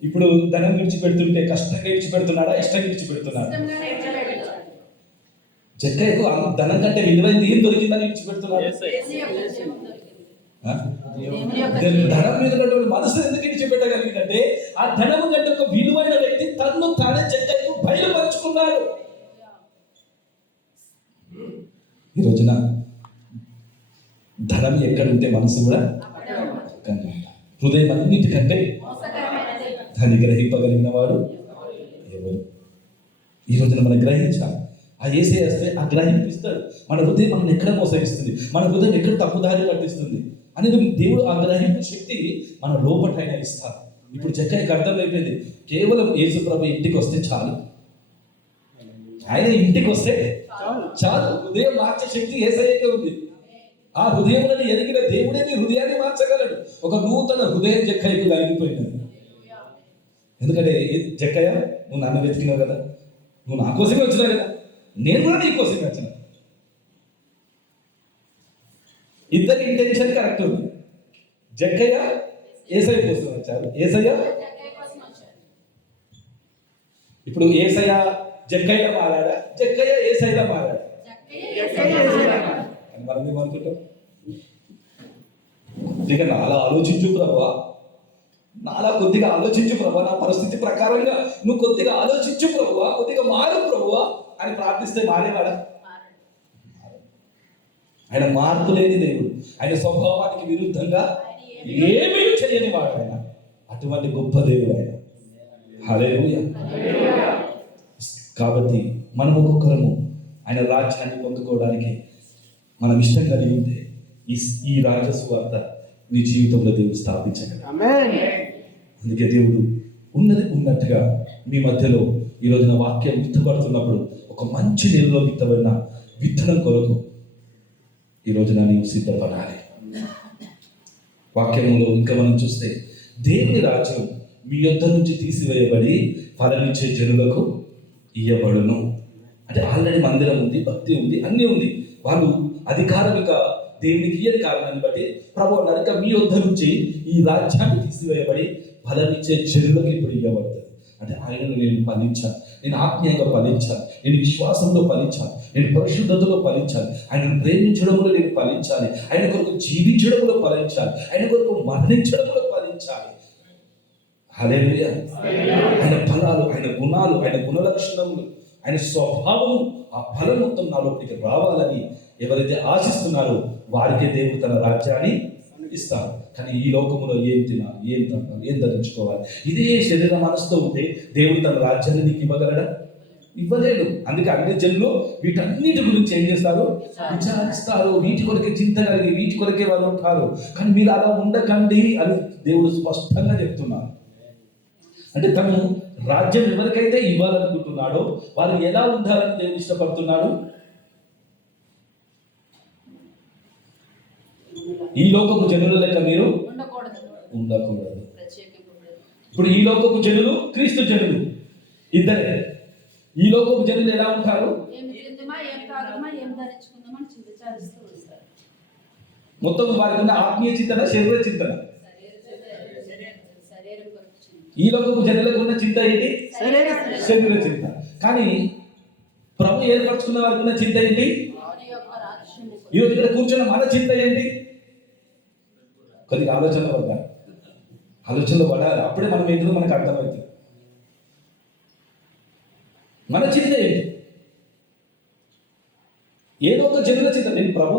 ఇప్పుడు ధనం విడిచిపెడుతుంటే కష్టంగా విడిచిపెడుతున్నాడా, ఇష్టంగా విడిచిపెడుతున్నాడా? జక్కయ్యకు ధనం కంటే విలువైంది ఏం దొరికిందని విడిచిపెడుతున్నాడు? ధనం మీద మనసు ఎందుకు విడిచిపెట్టగలిగిందంటే ఆ ధనము కంటే ఒక విలువైన వ్యక్తి తన్ను తానే జక్కయ్యకు బయలుపరుచుకున్నాడు. ఈ రోజున ధనం ఎక్కడుంటే మనసు కూడా హృదయం అన్నిటికంటే దాన్ని గ్రహింపగలిగిన వాడు ఎవరు? ఈ రోజున మనం గ్రహించాలి. ఆ యేసయ్య వస్తే ఆ గ్రహింపిస్తాడు. మన హృదయం మనం ఎక్కడ మోసగిస్తుంది, మన హృదయం ఎక్కడ తప్పుదారి పట్టిస్తుంది అనేది దేవుడు ఆ గ్రహింపు శక్తి మన లోపటైనా ఇస్తారు. ఇప్పుడు జక్కయ్యకి అర్థమైపోయింది, కేవలం యేసు ప్రభు ఇంటికి వస్తే చాలు. ఆయన ఇంటికి వస్తే చాలు. హృదయం మార్చే శక్తి యేసయ్యకే ఉంది. ఆ హృదయంలో ఎదిగిన దేవుడే నీ హృదయాన్ని మార్చగలడు. ఒక నూతన హృదయం జక్కయ్యకు కలిగిపోయింది. ఎందుకంటే జక్కయ్య, నువ్వు నన్ను వెతికినావు కదా, నువ్వు నా కోసమే వచ్చినావు కదా, నేను కూడా నీ కోసమే వచ్చిన. ఇద్దరి ఇంటెన్షన్ కరెక్ట్ ఉంది. జక్కయ్య యేసయ్య కోసం వచ్చారు, యేసయ్య ఇప్పుడు యేసయ్య జక్కయ్య మారాడా, జక్కయ్య యేసయ్యగా మారాడా? మనం ఏమనుకుంటాం? కొద్దిగా నాలా ఆలోచించు ప్రభా, నాలా కొద్దిగా ఆలోచించు ప్రభా, నా పరిస్థితి ప్రకారంగా నువ్వు కొద్దిగా ఆలోచించు ప్రభువా, కొద్దిగా మారు ప్రభువా అని ప్రార్థిస్తే మారేవాడా? ఆయన మార్పు లేని దేవుడు, ఆయన స్వభావానికి విరుద్ధంగా ఏమీ చేయని వాడు ఆయన. అటువంటి గొప్ప దేవుడు ఆయన. హల్లెలూయా. కాబట్టి మనం ఒక్కొక్కరము ఆయన రాజ్యాన్ని పొందుకోవడానికి మనం ఇష్టం కలిగి ఉంటే ఈ రాజస్వార్త నీ జీవితంలో దేవుడు స్థాపించగలడు. అందుకే దేవుడు ఉన్నది ఉన్నట్టుగా మీ మధ్యలో ఈ రోజున వాక్యం విత్తబడుతున్నప్పుడు ఒక మంచి నీళ్ళలో విత్తబడిన విత్తనం కొరకు ఈ రోజున నీవు సిద్ధపడాలి. వాక్యంలో ఇంకా మనం చూస్తే దేవుని రాజ్యం మీ యొద్ద నుంచి తీసివేయబడి ఫలమిచ్చే జనులకు ఇయ్యబడును. అంటే ఆల్రెడీ మందిరం ఉంది, భక్తి ఉంది, అన్నీ ఉంది. వాళ్ళు అధికారం ఇంకా దేవునికి ఇయ్యని కారణాన్ని బట్టి ప్రభు అన్నారు, మీ యొద్ద నుంచి ఈ రాజ్యాన్ని తీసివేయబడి ఫలమిచ్చే జనులకు ఇప్పుడు ఇవ్వబడుతుంది. అంటే ఆయనను నేను ఫలించాను, నేను ఆత్మీయంగా ఫలించాలి, నేను విశ్వాసంలో ఫలించాలి, నేను పరిశుద్ధతలో ఫలించాలి, ఆయనను ప్రేమించడంలో నేను ఫలించాలి, ఆయన కొరకు జీవించడంలో ఫలించాలి, ఆయన కొరకు మరణించడంలో ఫలించాలి. హల్లెలూయా. ఆయన ఫలాలు, ఆయన గుణాలు, ఆయన గుణలక్షణములు, ఆయన స్వభావం, ఆ ఫలం మొత్తం నాలోకి రావాలని ఎవరైతే ఆశిస్తున్నారో వారికే దేవుడు తన రాజ్యాన్ని ఇస్తారు. కానీ ఈ లోకములో ఏం తినాలి, ఏం తాగాలి, ఏం ధరించుకోవాలి, ఇదే శరీర మనసుతో ఉంటే దేవుడు తన రాజ్యాన్ని నీకు ఇవ్వగలడా? ఇవ్వలేడు. అందుకే అన్ని జనులు వీటన్నిటి గురించి ఏం చేస్తారు? విచారిస్తారు. వీటి కొరకే చింత కలిగి వీటి కొరకే వాళ్ళు ఉంటారు. కానీ మీరు అలా ఉండకండి అని దేవుడు స్పష్టంగా చెప్తున్నారు. అంటే తను రాజ్యం ఎవరికైతే ఇవ్వాలనుకుంటున్నాడో వాళ్ళు ఎలా ఉండాలని దేవుడు ఇష్టపడుతున్నాడు? ఈ లోకపు జనుల లెక్క మీరు ఉండకూడదు. ఇప్పుడు ఈ లోకపు జనులు, క్రీస్తు జనులు ఇద్దరే. ఈ లోకపు జనులు ఎలా ఉంటారు? మొత్తం వారికి ఉన్న ఆత్మీయ చింతన, శరీర చింతన. ఈ లోకపు జనులకు ఉన్న చింత ఏంటి? శరీర చింత. కానీ ప్రభు ఏర్పరచుకున్న వారికి ఉన్న చింత ఏంటి? ఈరోజు ఇక్కడ కూర్చున్న మన చింత ఏంటి? కొద్దిగా ఆలోచనలో పడాలి. అప్పుడే మనం ఏంటో మనకు అర్థమవుతుంది. మన చింత ఏంటి? ఏదో ఒక జనుల చింత. నేను ప్రభు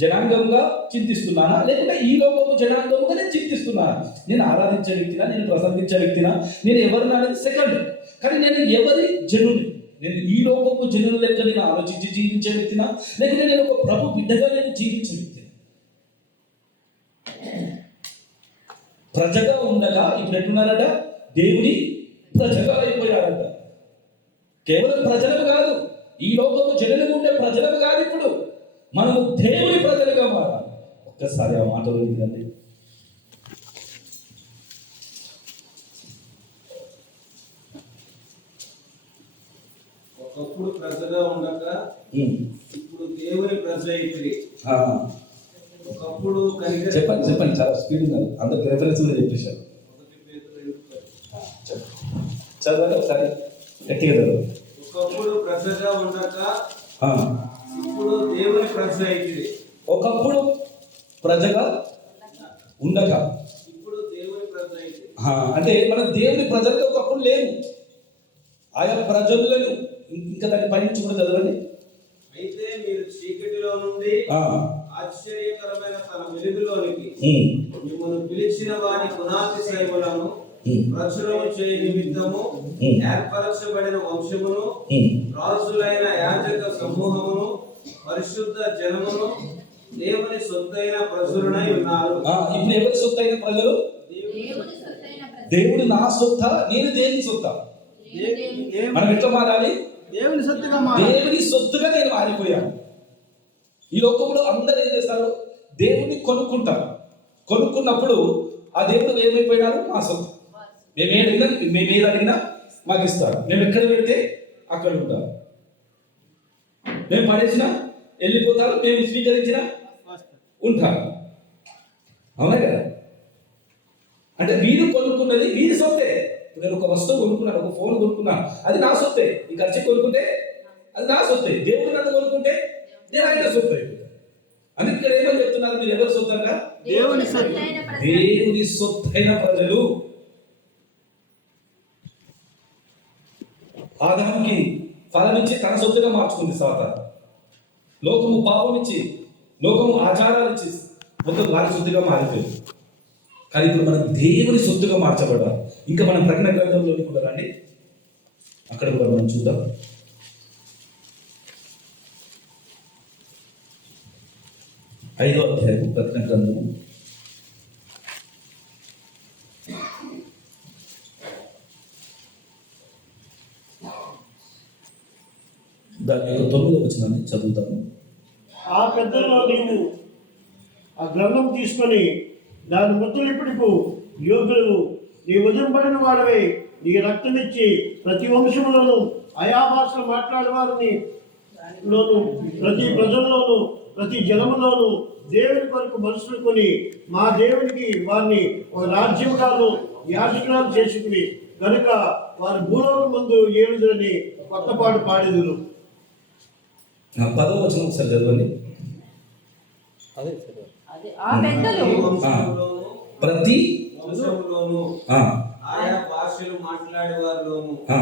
జనాంగంగా చింతిస్తున్నానా, లేకుంటే ఈ లోకపు జనాంగంగా నేను చింతిస్తున్నానా? నేను ఆరాధించే వ్యక్తినా, నేను ప్రసంగించే వ్యక్తినా, నేను ఎవరిని అనేది సెకండ్. కానీ నేను ఎవరి జనుని? నేను ఈ లోకపు జనుల లెక్క నేను ఆలోచించి జీవించే వ్యక్తినా, లేకుంటే నేను ఒక ప్రభు బిడ్డగా నేను జీవించే వ్యక్తినా? ప్రజగా ఉండగా ఇప్పుడు ఎట్టున్నారట? దేవుని ప్రజగా అయిపోయారట. కేవలం ప్రజలకు కాదు, ఈ లోకము జనులకు ఉండే ప్రజలకు కాదు, ఇప్పుడు మనము దేవుని ప్రజలుగా మారాలి. ఒక్కసారి ఆ మాటలు వినండి. ఒకప్పుడు ప్రజగా ఉండక ఇప్పుడు దేవుని ప్రజ అయిపోయి. ఒకప్పుడు చెప్పండి చాలా స్పీడ్ ఉన్నారు, అందరికి రెఫరెన్స్ కూడా చెప్పేశారు. చదవాలి ఒకసారి గట్టిగా చదవాలి. ఒకప్పుడు ప్రజగా ఉండక ఇప్పుడు దేవుని ప్రజ అయిపోయి. ఒకప్పుడు ప్రజగా ఉండక ఇప్పుడు దేవుని ప్రజ అయిపోయి. అంటే మనం దేవుని ప్రజలుగా ఒకప్పుడు లేము. ఆయా ప్రజలను ఇంకా దాన్ని పైనుంచి కూడా చదవండి. అయితే మీరు చీకటిలో నుండి ఆశ్చర్యకరమైన తన వెలుగులోనికి మిమ్మల్ని పిలిచిన వారి గుణాతిశయములను ప్రచురము చేయ నిమిత్తము ఏర్పరచబడిన వంశమును, రాజులైన యాజక సమూహమును, పరిశుద్ధ జనమును, దేవుని సొత్తైన ప్రజలునై ఉన్నారు. ఇప్పుడు ఎవరి సొత్తైన ప్రజలు? దేవుడు నా సొత్త, నేను దేవుని సొత్త. మనం ఎట్లా మారాలి? దేవుని సొత్తుగా నేను మారిపోయాను. ఈ లోకంలో అందరూ ఏం చేస్తారు? దేవుడిని కొనుక్కుంటారు. కొనుక్కున్నప్పుడు ఆ దేవుడు ఏమైపోయినారు? మా సొత్తు. మేమేది అడిగినా మాకు ఇస్తారు. మేము ఎక్కడ పెడితే అక్కడ ఉంటారు. మేము పడేసినా వెళ్ళిపోతారు, మేము స్వీకరించినా ఉంటారు. అవునా కదా? అంటే వీరు కొనుక్కున్నది వీరి సొత్తే. నేను ఒక వస్తువు కొనుక్కున్నాను, ఒక ఫోన్ కొనుక్కున్నాను, అది నా సొత్తే. ఈ ఖర్చు కొనుక్కుంటే అది నా సొత్తే. దేవుడు నన్ను కొనుక్కుంటే నేను ఆయన సొత్తు అయిపోతాను. అందుకే ఇక్కడ ఏమని చెప్తున్నారు, మీరు ఎవరు సొత్తంట? దేవుని సొత్తైన ప్రజలు. దేవుని సొత్తైన ప్రజలు. ఆదాముకి ఫలం ఇచ్చి తన సొత్తుగా మార్చుకుంది సాతాను. లోకము పాపం ఇచ్చి, లోకము ఆచారాలు ఇచ్చి మొత్తం వారి సొత్తుగా మారిపోయింది. కానీ ఇప్పుడు మనం దేవుని సొత్తుగా మార్చబడాలి. ఇంకా మనం ప్రకటన గ్రంథంలోని కూడా రండి, అక్కడ కూడా మనం చూద్దాం. ఐదో అధ్యాయం ప్రకటన గ్రంథము. దాని యొక్క 9వ వచనాన్ని చదువుతాము. ఆ పెద్దల్లో నీవు ఆ గ్రంథం తీసుకొని దాని ముద్రలిప్పుడుకు యోగులు నీ వదిలిపడిన వాడవై నీ రక్తమిచ్చి ప్రతి వంశంలోను ఆయా భాషలు మాట్లాడేవారిని లోను ప్రతి ప్రజల్లోను ప్రతి జనములోను దేవుని కొరకు మనసులు కొని మా దేవునికి వారిని ఒక రాజ్యముగాను యాజకులను చేసుకుని కనుక వారి భూలోకం ముందు ఏలుదని కొత్త పాట పాడేదురు. 10వ వచనం ఒకసారి చదవండి. అదే ఆ పెద్దలు ప్రతి వంశములోను ఆ, ఆయా భాషలు మాట్లాడే వారిలోను ఆ,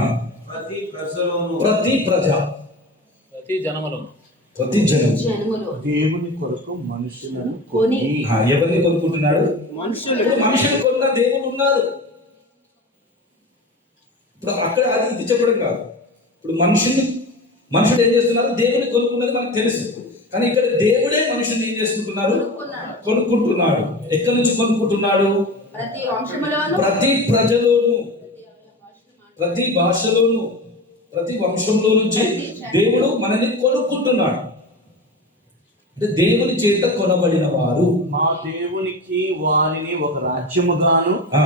ప్రతి ప్రజలోను ప్రతి ప్రజ, ప్రతి జనములు, ప్రతి జనం. జనములు దేవుని కొరకు మనుషులను కొని ఎవరిని కొనుక్కుంటున్నాడు? మనుషులు మనుషులు కొన్న దేవుడు ఉన్నారు. ఇప్పుడు అక్కడ అది ఇది చెప్పడం కాదు. ఇప్పుడు మనుషుడు ఏం చేస్తున్నారు? దేవుని కొనుక్కున్నది మనకు తెలుసు. కానీ ఇక్కడ దేవుడే మనుషుని ఏం చేసుకుంటున్నారు? కొనుక్కుంటున్నాడు. ఎక్కడి నుంచి కొనుక్కుంటున్నాడు? ప్రతి వంశములోను, ప్రతి ప్రజలోను, ప్రతి భాషలోను, ప్రతి వంశంలో నుంచి దేవుడు మనల్ని కొనుక్కుంటున్నాడు. అంటే దేవుని చేత కొనబడిన వారు. మా దేవునికి వారిని ఒక రాజ్యముగాను ఆ,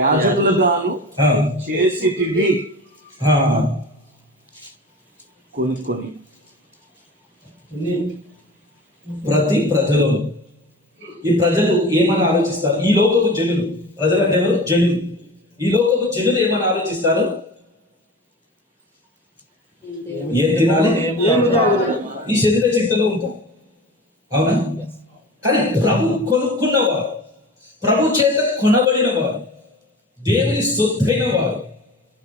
యాజకులుగాను ఆ, చేసితివి ఆ. కొనుక్కొని. ప్రతి ప్రజలోను. ఈ ప్రజలు ఏమని ఆలోచిస్తారు? ఈ లోకపు జనులు, ప్రజలు అంటే ఎవరు? జనులు. ఈ లోకపు జనులు ఏమని ఆలోచిస్తారు? ఏం తినాలి, ఈ శరీర చింతలో ఉంటాం, అవునా? కానీ ప్రభు కొనుక్కున్నవారు, ప్రభు చేత కొనబడిన వారు, దేవుని సొత్తైన వారు,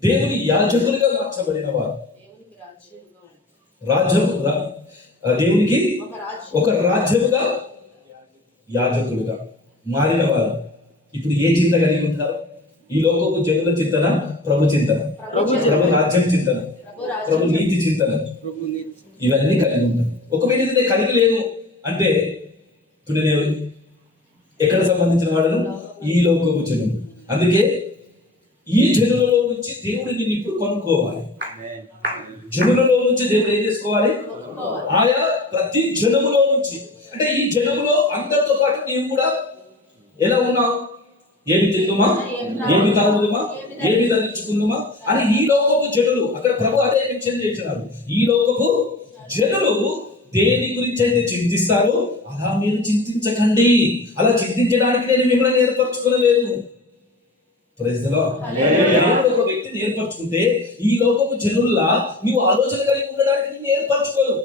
దేవుని యాజకులుగా మార్చబడిన వారు, దేవునికి ఒక రాజ్యముగా యాజకులుగా మారిన వారు ఇప్పుడు ఏ చింత కలిగి ఉంటారు? ఈ లోకపు జనుల చింతన, ప్రభు చింతన, ప్రభు రాజ్యం చింతన, ప్రభు నీతి చింతన, ఇవన్నీ కలిగి ఉంటారు. ఒకవేళ ఇది నేను కలిగి లేను అంటే ఇప్పుడు నేను ఎక్కడ సంబంధించిన వాడను? ఈ లోకపు జనులు. అందుకే ఈ జనులలో నుంచి దేవుడు నిన్ను ఇప్పుడు కొనుక్కోవాలి. జనులలో నుంచి దేవుడు ఏం చేసుకోవాలి? ఆయా ప్రతి జనములో నుంచి. అంటే ఈ జనములో అందరితో పాటు నీవు కూడా ఎలా ఉన్నావు? ఏమి తిందుమా, ఏమి తాగుదుమా, ఏమి ధరించుకుందుమా అని ఈ లోకపు జనులు, అక్కడ ప్రభు అదే మెన్షన్ చేస్తున్నారు. ఈ లోకపు జనులు దేని గురించి అయితే చింతిస్తారో అలా మీరు చింతించకండి. అలా చింతించడానికి నేను మిమ్మల్ని ఏర్పరచుకోలేదు. ఒక వ్యక్తిని ఏర్పరచుకుంటే ఈ లోకపు జనుల్లా నీవు ఆలోచన కలిగి ఉండడానికి నేను ఏర్పరచుకోను.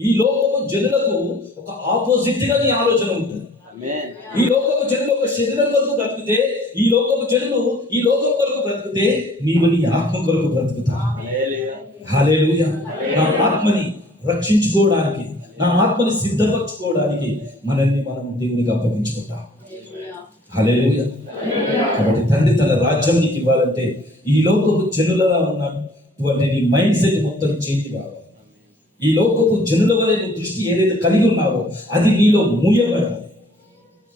ఈ లోకపు జనులకు ఒక ఆపోజిట్ గా నీ ఆలోచన ఉంటుంది. ఈ లోకపు జనులు ఒక శరీరం కొరకు బ్రతికితే, ఈ లోకపు జనులు ఈ లోకం కొరకు బ్రతికితే, నీవు నీ ఆత్మ కొరకు బ్రతుకుతా. హల్లెలూయా. నా ఆత్మని రక్షించుకోవడానికి, నా ఆత్మని సిద్ధపరచుకోవడానికి మనల్ని మనం దేవునికి అప్పగించుకుంటాం. హల్లెలూయా. కాబట్టి తండ్రి తన రాజ్యం నీకు ఇవ్వాలంటే ఈ లోకపు జనులలా ఉన్నటువంటి నీ మైండ్ సెట్ మొత్తం చేంజ్ కావాలి. ఈ లోకపు జనుల వలె నువ్వు దృష్టి ఏదైతే కలిగి ఉన్నావో అది నీలో మూయబడాలి.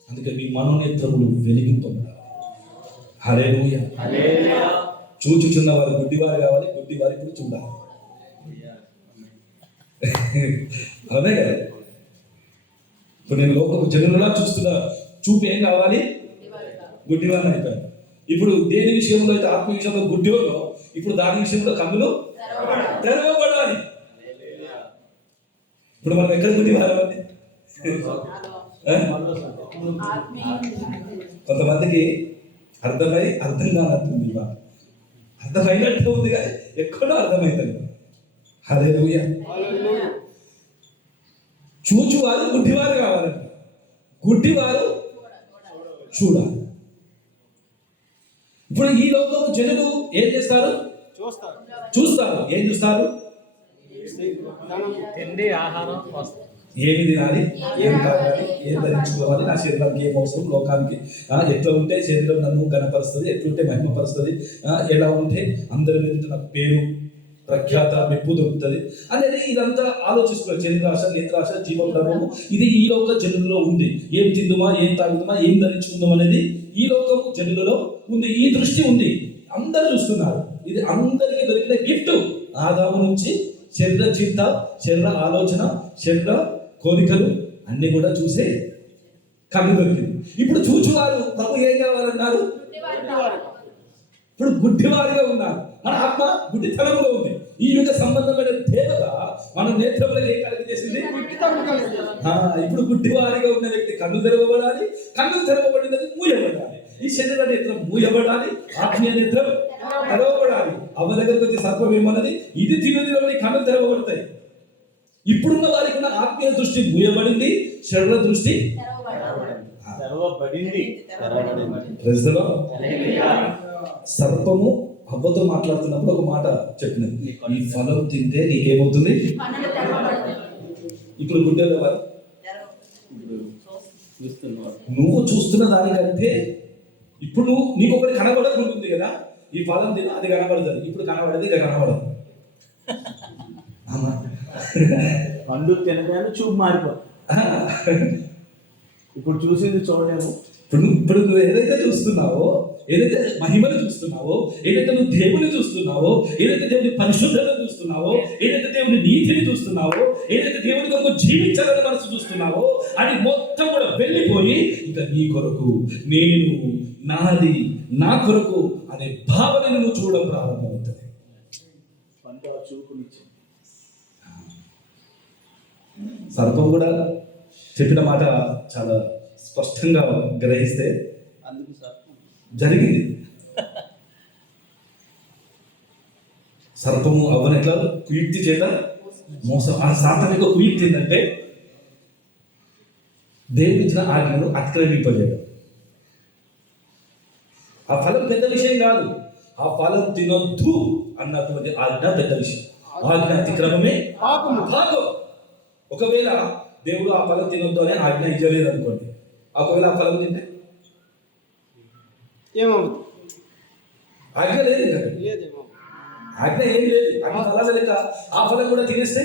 అందుకే మీ మనోనేత్రములు వెలిగింపబడాలి. హల్లెలూయా. చూచుచున్న వారు గుడ్డివారు కావాలి, గుడ్డివారి కూడా చూడాలి. అవునే కదా? ఇప్పుడు నేను లోకపు జనులలా చూస్తున్నా, చూపు ఏం కావాలి? గుడ్డివారిని అయిపోయాను. ఇప్పుడు దేని విషయంలో అయితే ఆత్మ విషయంలో గుడ్డివారో, ఇప్పుడు దాని విషయంలో కన్నులు తెరవబడాలి. ఇప్పుడు మనం ఎక్కడ గుడ్డివారమండి? కొంతమందికి అర్థమై అర్థం కానట్టుంది, అర్థమైనట్టు ఉంది కానీ ఎక్కడో అర్థమవుతుంది. హల్లెలూయా. చూచువారు గుడ్డివారు కావాలంట. గుడ్డివారు చూడాలి. ఇప్పుడు ఈ లోకం జనులు ఏం చేస్తారు? చూస్తారు. ఏం చూస్తారు? తిండి, ఆహారం, వస్త్రం. ఏమి తినాలి, ఏం తాగాలి, ఏం ధరించుకోవాలి, నా శరీరానికి ఏం అవసరం, లోకానికి ఎట్లా ఉంటే శరీరం నన్ను గణపరుస్తుంది, ఎట్లుంటే మహిమపరుస్తుంది, ఎలా ఉంటే అందరి మీద నాకు పేరు ప్రఖ్యాత మెప్పు దొరుకుతుంది అనేది ఇదంతా ఆలోచిస్తున్నారు. చంద్రాశ, నేత్రాశ, జీవప్రభము ఇది ఈ లోక జనులలో ఉంది. ఏం తిందుమా, ఏం తాగుదామా, ఏం ధరించుకుందాం అనేది ఈ లోకము జనులలో ఉంది. ఈ దృష్టి ఉంది. అందరు చూస్తున్నారు. ఇది అందరికీ దొరికిన గిఫ్ట్. ఆదాము నుంచి శరీర చింత, శరీర ఆలోచన, శరీర కోరికలు అన్ని కూడా చూసే కన్ను దొరికింది. ఇప్పుడు చూచువారు ప్రభు ఏం కావాలన్నారు? ఇప్పుడు గుడ్డివారిగా ఉన్నారు. మన ఆత్మ గుడ్డితనంలో ఉంది. ఈ యుగ సంబంధమైన దేవత మన నేత్రములకు ఏం కలిగజేసింది? ఇప్పుడు గుడ్డివారిగా ఉన్న వ్యక్తి కన్ను తెరవబడాలి. కన్ను తెరవబడినది మూయబడాలి. ఈ శరీర నేత్రం మూయబడాలి, ఆత్మీయ నేత్రం తెరవబడాలి. అవ్వ దగ్గరకు వచ్చి సర్పం ఏమన్నది? ఇది తినని కన్ను తెరవబడతాయి. ఇప్పుడున్న వారికి ఉన్న ఆత్మీయ దృష్టి మూయబడింది, శరీర దృష్టి తెరవబడింది. సర్పము అవ్వతో మాట్లాడుతున్నప్పుడు ఒక మాట చెప్పినది, ఈ ఫలం తింటే నీకేమవుతుంది? ఇప్పుడు గుడ్డలు ఎవరు? నువ్వు చూస్తున్న దానికంటే ఇప్పుడు నీకు ఒకటి కనబడకుంటుంది కదా, ఈ ఫలం తిన అది కనబడుతుంది. ఇప్పుడు కనబడదు, ఇక కనబడదు. పండు తినగానే చూపు మారిపోతుంది. ఇప్పుడు చూసింది చూడలేము. ఇప్పుడు నువ్వు ఏదైతే చూస్తున్నావో, ఏదైతే మహిమను చూస్తున్నావో, ఏదైతే నువ్వు దేవుని చూస్తున్నావో, ఏదైతే దేవుని పరిశుద్ధతను చూస్తున్నావో, ఏదైతే దేవుని నీతిని చూస్తున్నావో, ఏదైతే దేవుని కొరకు జీవించాలని మనసు చూస్తున్నావో, అది మొత్తం కూడా వెళ్ళిపోయి ఇంకా నీ కొరకు, నేను, నాది, నా కొరకు అనే భావనను నువ్వు చూడడం ప్రారంభమవుతుంది. సర్పం కూడా చెప్పిన మాట చాలా స్పష్టంగా గ్రహిస్తే జరిగింది. సర్పము అవ్వని ఎట్లా కుయుక్తి చేత మోసం. ఆ సాతానిక కుయుక్తి ఏంటంటే దేవుని ఇచ్చిన ఆజ్ఞను అతిక్రమింపజేయడం. ఆ ఫలం పెద్ద విషయం కాదు. ఆ ఫలం తినొద్దు అన్నటువంటి ఆజ్ఞ పెద్ద విషయం. ఆజ్ఞ అతిక్రమమే పాపం. ఒకవేళ దేవుడు ఆ ఫలం తినొద్దు అనే ఆజ్ఞ ఇవ్వలేదు అనుకోండి, ఒకవేళ ఆ ఫలం తింటే ఏమవుతుంది? ఆజ్ఞ లేదు కదా, ఆజ్ఞ ఏం లేదు. ఆజ్ఞ ఫలాలు లేక ఆ ఫలం కూడా తినేస్తే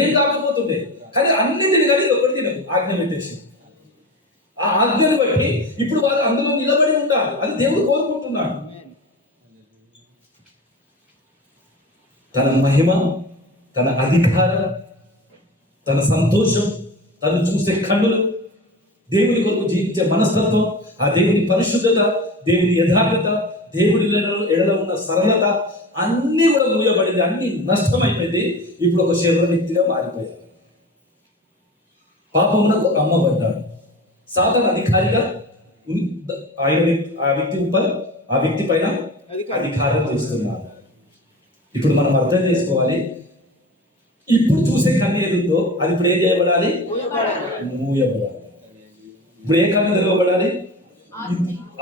ఏం కాకపోతుండే. కానీ అన్ని తినగాలి, ఒకటి తినదు ఆజ్ఞ పెట్టేసి. ఆ ఆజ్ఞను బట్టి ఇప్పుడు వాళ్ళు అందులో నిలబడి ఉండాలి. అది దేవుడు కోరుకుంటున్నాడు. తన మహిమ, తన అధికారం, తన సంతోషం, తను చూసే కన్నులు, దేవుని కొరకు జీవించే మనస్తత్వం, ఆ దేవుని పరిశుద్ధత, దేవుని యథార్థత, దేవుడి ఎడల ఉన్న సరళత అన్నీ కూడా మూయబడింది. అన్ని నష్టమైపోయింది. ఇప్పుడు ఒక శరీర వ్యక్తిగా మారిపోయాడు. పాపమునకు అమ్మబడ్డాడు. సాతాను అధికారిగా ఆ వ్యక్తి పైన అధికారం చేస్తున్నాడు. ఇప్పుడు మనం అర్థం చేసుకోవాలి, ఇప్పుడు చూసే కన్ను ఏదుందో అది ఇప్పుడు ఏం చేయబడాలి? మూయబడాలి. ఇప్పుడు ఏ కన్ను తెరవబడాలి?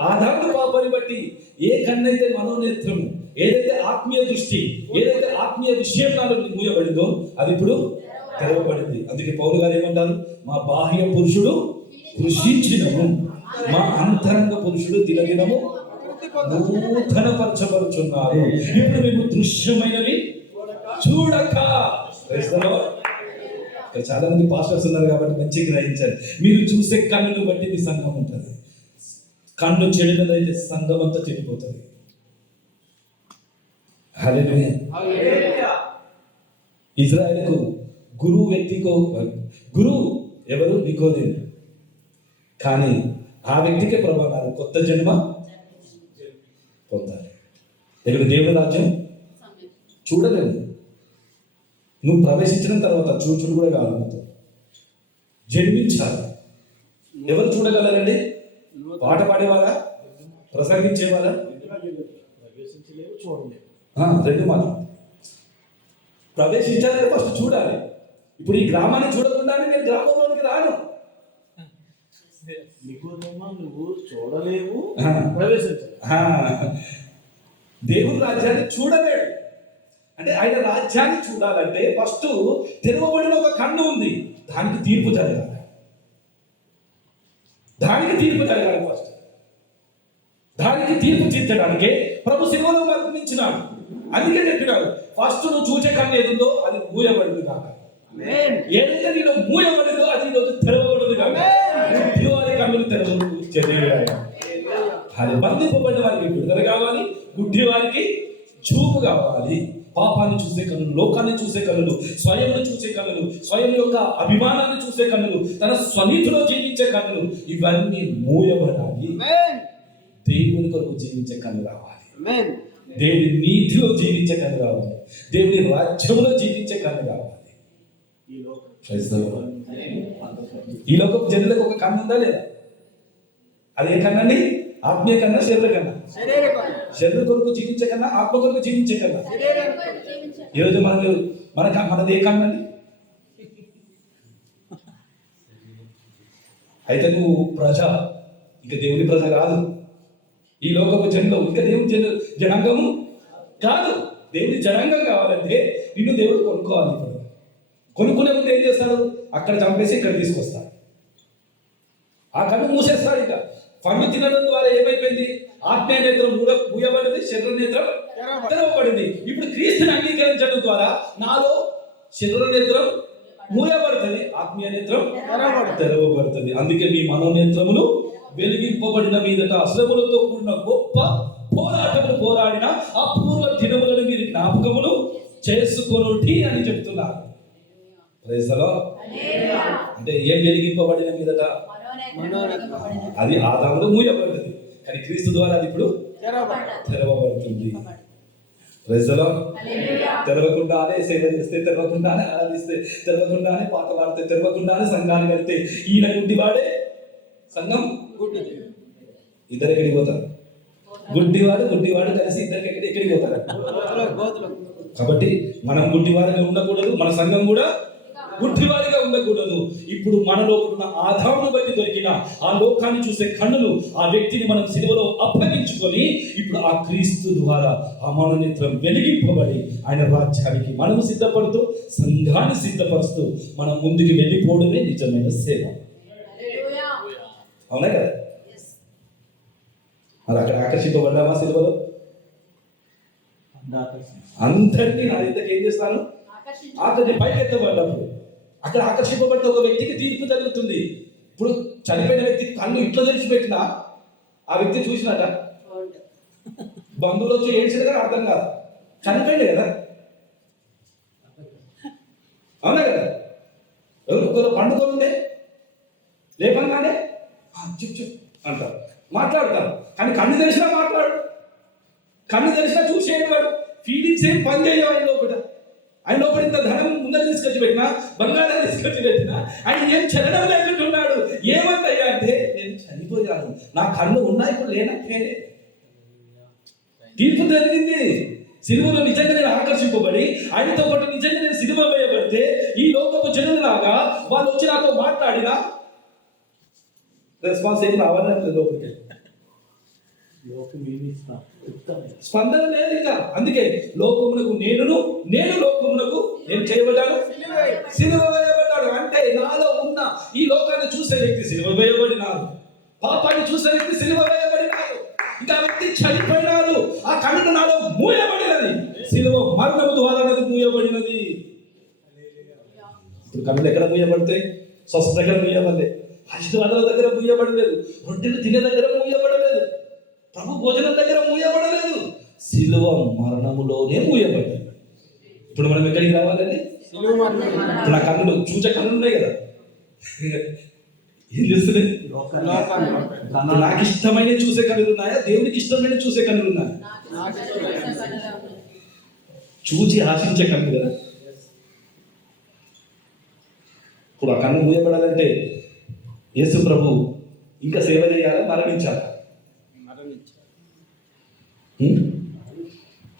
ఆదాము పాపాన్ని బట్టి ఏ కన్ను అయితే మనోనేత్రము, ఏదైతే ఆత్మీయ దృష్టి, ఏదైతే ఆత్మీయ విషయం మూయబడిందో అది ఇప్పుడు తెరవబడింది. అందుకే పౌలు గారు ఏమంటారు? మా బాహ్య పురుషుడు కృషించినము, మా అంతరంగ పురుషుడు దినదినము నూతనపరచబడుచున్నారు. ఇప్పుడు మేము దృశ్యమైనవి చూడక. చాలా మంది పాస్టర్స్ ఉన్నారు కాబట్టి మంచిగా గ్రహించారు. మీరు చూసే కన్నును బట్టి మీ సంఘం ఉంటుంది. కన్ను చెడినదైతే సంఘం అంతా చెడిపోతుంది. హల్లెలూయా. ఇజ్రాయెల్కు గురువు ఎవరు? నికోదేము. కానీ ఆ వ్యక్తికే ప్రభావం కొత్త జన్మ పొందాలి. ఇక్కడ దేవుని రాజ్యం చూడలేము. నువ్వు ప్రవేశించిన తర్వాత చూచుడు కూడా కాదు, జన్మించాలి. ఎవరు చూడగలరండి? పాట పాడేవాళ్ళ, ప్రసంగించేవాళ్ళ? రెండు మాట. ప్రవేశించాలంటే ఫస్ట్ చూడాలి. ఇప్పుడు ఈ గ్రామాన్ని చూడకుండానే నేను గ్రామంలోనికి రాను. నికోదేమా, నువ్వు చూడలేవు, ఆ. ప్రవేశించలేవు. ఆ, దేవుని రాజ్యాన్ని చూడలేడు. అంటే ఆయన రాజ్యాన్ని చూడాలంటే ఫస్ట్ తెరవబడిన ఒక కన్ను ఉంది, దానికి తీర్పు జరగాలి. దానికి తీర్పు జరగాలి ఫస్ట్. దానికి తీర్పు తీర్చడానికే ప్రభు శిలువలో మరణించినాడు. అందుకే చెప్పినాడు, ఫస్ట్ నువ్వు చూసే కన్ను ఏదుందో అది మూయబడింది కాక, ఏదైతే నీలో మూయబడిందో అది ఈరోజు తెరవబడింది కాక, గుడ్డివారి కన్నులు తెరవబడి అది బంధింపబడిన వారికి విడుదల కావాలి, గుడ్డి వారికి చూపు కావాలి. పాపాన్ని చూసే కన్నులు, లోకాన్ని చూసే కన్నులు, స్వయంను చూసే కన్నులు, స్వయం యొక్క అభిమానాన్ని చూసే కన్నులు, తన స్వనీతిలో జీవించే కన్నులు, ఇవన్నీ మూయబడాలి. దేవుని కొరకు జీవించే కన్ను రావాలి, దేవుని నీతిలో జీవించే కన్ను రావాలి, దేవుని రాజ్యంలో జీవించే కన్ను రావాలి. ఈ లోకపు జనులకు ఒక కన్ను ఉందా లేదా? అదే కన్నండి, ఆత్మీయ కన్నా శరీర కన్నా? శరీర కొరకు జీవించే కన్నా ఆత్మ కొరకు జీవించే కన్నా? ఈరోజు మనది ఏ కన్నండి? అయితే నువ్వు ప్రజ, ఇక దేవుని ప్రజ కాదు. ఈ లోకపు జనులు ఇంకా దేవుని జనాంగము కాదు. దేవుని జనాంగం కావాలంటే నిన్ను దేవుడు కొనుక్కోవాలి. ఇప్పుడు కొనుక్కునే ముందు ఏం చేస్తాడు? అక్కడ చంపేసి ఇక్కడ తీసుకొస్తాడు, ఆ కన్ను మూసేస్తాడు. ఇక పండు తినడం ద్వారా ఏమైపోయింది? ఆత్మీయ నేత్రం మూయబడింది, శరీర నేత్రం తెరవబడింది. ఇప్పుడు క్రీస్తుని అంగీకరించడం ద్వారా నాలో శరీర నేత్రం మూయబడుతుంది, ఆత్మీయ నేత్రం తెరవబడుతుంది. అందుకే మీ మనోనేత్రములు వెలిగింపబడిన మీదట శ్రమలతో కూడిన గొప్ప పోరాటములు పోరాడిన ఆ పూర్వ దినములను మీరు జ్ఞాపకములు చేసుకొనుటి అని చెప్తున్నారు. అంటే ఏం వెలిగింపబడిన మీదట? అది ఆదాములో మూయబడింది, కానీ క్రీస్తు ద్వారా అది ఇప్పుడు తెరవబడుతుంది. తెరవకుండానే సేవ చేస్తే, తెరవకుండానే ఆరాధిస్తే, తెరవకుండానే పాట పాడితే, తెరవకుండానే సంఘాన్ని కడితే ఈయన గుడ్డివాడే, సంఘం ఇద్దరు ఎక్కడికి పోతారు? గుడ్డివాడు కలిసి ఇద్దరికి ఎక్కడికి పోతారు? కాబట్టి మనం గుడ్డివారిగా ఉండకూడదు, మన సంఘం కూడా గుడ్డివారిగా ఉండకూడదు. ఇప్పుడు మనలో ఉన్న ఆదామును బట్టి దొరికిన ఆ లోకాన్ని చూసే కన్నులు, ఆ వ్యక్తిని మనం సిలువలో అప్పగించుకొని ఇప్పుడు ఆ క్రీస్తు ద్వారా ఆ మనోనేత్రం వెలిగింపబడి ఆయన రాజ్యానికి మనము సిద్ధపడుతూ, సంఘాన్ని సిద్ధపరుస్తూ మనం ముందుకు వెళ్ళిపోవడమే నిజమైన సేవ. అవునా కదా? మరి అక్కడ ఆకర్షింపబడ్డామా? సిలువలో అందరినీ నా ఇంతకు ఏం చేస్తాను? అతన్ని పైకెత్తబడ్డప్పుడు అక్కడ ఆకర్షింపబడ్డ ఒక వ్యక్తికి తీర్పు జరుగుతుంది. ఇప్పుడు చనిపోయిన వ్యక్తికి కళ్ళు ఇట్లా తెరిచిపెట్టినా ఆ వ్యక్తి చూసినట, బంధువులు వచ్చి ఏడ్చిన కానీ అర్థం కాదు, చనిపోయింది కదా. అవునా కదా? ఎవరు పండుగ ఉండే లేపంగానే చెప్పు అంటారు, మాట్లాడతారు. కానీ కన్ను తెలిసినా మాట్లాడు, కన్ను తెలిసినా చూసేవాడు, ఫీలింగ్స్ ఏం పని చేయవు ఆయన లోపల. ఆయన లోపల ఇంత ధనం ముందర తీసుకొచ్చి పెట్టినా, బంగారం తీసుకొచ్చి పెట్టినా ఆయన ఏం చలనం లేకుంటున్నాడు. ఏమంటయ్యా అంటే, నేను చనిపోయాను, నా కళ్ళు ఉన్నాయి, ఇప్పుడు లేనట్టే. తీర్పు జరిగింది. సిలువలో నిజంగా నేను ఆకర్షింపబడి ఆయనతో పాటు నిజంగా నేను సిలువ వేయబడితే ఈ లోకపు జనులాగా వాళ్ళు వచ్చి నాతో మాట్లాడినా రెస్పాన్స్ ఏం రావాలని లోపలికి స్పందన లేదు ఇంకా. అందుకే లోకమునకు నేను లోకమునకు నేను చేయబడ్డాను, సిలువ వేయబడ్డాడు. అంటే నాలో ఉన్న ఈ లోకాన్ని చూసే వ్యక్తి సిలువ వేయబడినాడు, పాపాన్ని చూసే వ్యక్తి సిలువ వేయబడినాడు. ఇంకా వ్యక్తి చనిపోయినాడు, ఆ కన్ను నాలో మూయబడినది, సిలువ మరణము ద్వారా మూయబడినది. ఇప్పుడు కన్నులు ఎక్కడ మూయబడతాయి? స్వస్థ దగ్గర మూయబడలేదు, ఆశీర్వాదాల దగ్గర మూయబడలేదు, రొట్టెలు తినే దగ్గర మూయబడలేదు, ప్రభు భోజనం దగ్గర మూయబడలేదు, సిలువ మరణములోనే మూయబడ్డాడు. ఇప్పుడు మనం ఎక్కడికి రావాలండి? నా కన్నులు చూచే కన్నులు ఉన్నాయి కదా, ఏం చేస్తున్నాయి? నాకు ఇష్టమైన చూసే కన్నులు ఉన్నాయా? దేవునికి ఇష్టమైన చూసే కన్నులు ఉన్నాయా? చూచి ఆశించే కన్ను కదా. ఇప్పుడు ఆ కన్ను మూయబడాలంటే యేసు ప్రభు ఇంకా సేవ చేయాలా, మరణించాలా?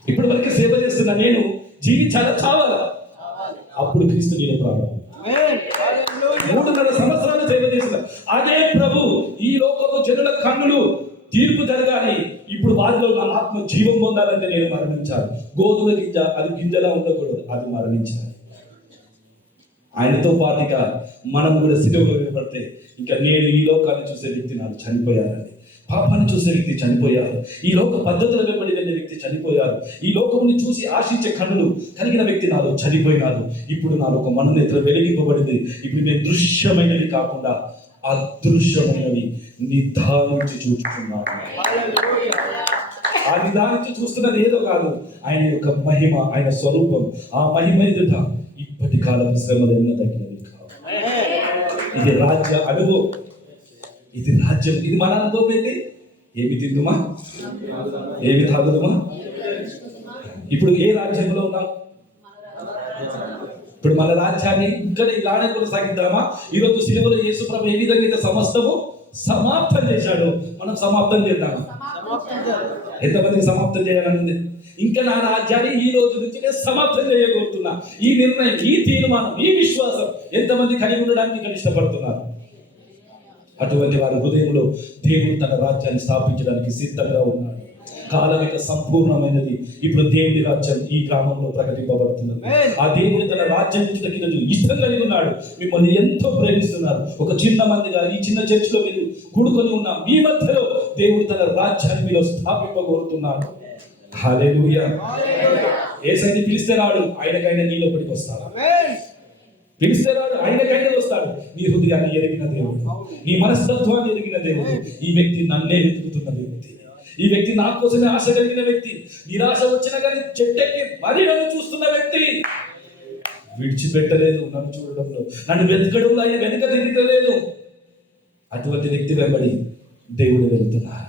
ఇప్పటి వరకు సేవ చేస్తున్నా నేను జీవించాలా, చావాలా? అప్పుడు క్రీస్తు నీలో ప్రారంభం. 3.5 సంవత్సరాలు సేవ చేసిన అదే ప్రభు ఈ లోకపు జనుల కన్నులు తీర్పు జరగాలి, ఇప్పుడు వారిలో నా ఆత్మ జీవం పొందాలంటే నేను మరణించాలి. గోధుమ గింజ అది గింజలా ఉండకూడదు, అది మరణించాలి. ఆయనతో పాటుగా మనం కూడా సిలువలో వేయబడితే ఇంకా నేను ఈ లోకాన్ని చూసే వ్యక్తి నాకు చనిపోయారండి, పాపాన్ని చూసే వ్యక్తి చనిపోయారు, ఈ లోక పద్ధతుల వెంబడి వెళ్ళే వ్యక్తి చనిపోయారు, ఈ లోకముని చూసి ఆశించే కన్నులు కలిగిన వ్యక్తి నాలో చనిపోయినారు. ఇప్పుడు నాలో ఒక మనోనేత్రం వెలిగింపబడింది. ఇప్పుడు నేను దృశ్యమైనవి కాకుండా అదృశ్యమైనవి నిదానించి చూస్తున్నాను. ఆ నిదానించి చూస్తున్నది ఏదో కాదు, ఆయన యొక్క మహిమ, ఆయన స్వరూపం. ఆ మహిమ ఎదుట ఇప్పటి కాలం శ్రమలు ఎన్న తగ్గినవి కావు. ఇది రాజ్య అనుభవం, ఇది రాజ్యం. ఇది మన అనుభవం ఏంటి? ఏమి తిందుమా, ఏమి తాగుదుమా? ఇప్పుడు ఏ రాజ్యంలో ఉన్నాం? ఇప్పుడు మన రాజ్యాన్ని ఇంకా ఇలానే కొనసాగిద్దామా? ఈరోజు సిలువలో యేసు ప్రభు ఏ విధంగా అయితే సమస్తము సమాప్తం చేశాడు, మనం సమాప్తం చేద్దామా? ఎంతమందికి సమాప్తం చేయాలనుంది? ఇంకా నా రాజ్యాన్ని ఈ రోజు నుంచి నేను సమాప్తం చేయగలుగుతున్నా. ఈ నిర్ణయం, ఈ తీర్మానం, ఈ విశ్వాసం ఎంతమంది కలిగి ఉండడానికి ఇక్కడ ఇష్టపడుతున్నారు? అటువంటి వారి హృదయంలో దేవుడు తన రాజ్యాన్ని స్థాపించడానికి సిద్ధంగా ఉన్నాడు. కాలం యొక్క సంపూర్ణమైనది. ఇప్పుడు దేవుడి రాజ్యం ఈ గ్రామంలో ప్రకటింపబడుతున్నది. ఆ దేవుడు తన రాజ్యం నుంచి ఇష్టం కలిగి ఉన్నాడు. మిమ్మల్ని ఎంతో ప్రేమిస్తున్నారు. ఒక చిన్న మందిగా ఈ చిన్న చర్చిలో మీరు కూడుకొని ఉన్న మీ మధ్యలో దేవుడు తన రాజ్యాన్ని మీరు స్థాపింపబోతున్నాడు. హల్లెలూయా. యేసయ్యని పిలిస్తే రాడు, ఆయనకైనా నీ లోపలికి వస్తాడు. పిలిస్తే రాడు, ఆయనకైనా వస్తాడు. నీ హృదయాన్ని ఎరిగిన దేవుడు, నీ మనస్తత్వాన్ని ఎరిగిన దేవుడు. ఈ వ్యక్తి నన్నే వెతుకుతున్న వ్యక్తి, ఈ వ్యక్తి నా కోసమే ఆశ కలిగిన వ్యక్తి, నిరాశ వచ్చినా కానీ చెట్టెక్కి మరీ నన్ను చూస్తున్న వ్యక్తి, విడిచిపెట్టలేదు నన్ను చూడడంలో, నన్ను వెతకడంలో ఆయన వెనుక తిరగలేదు. అటువంటి వ్యక్తి వెంబడి దేవుడు వెళ్తున్నారు.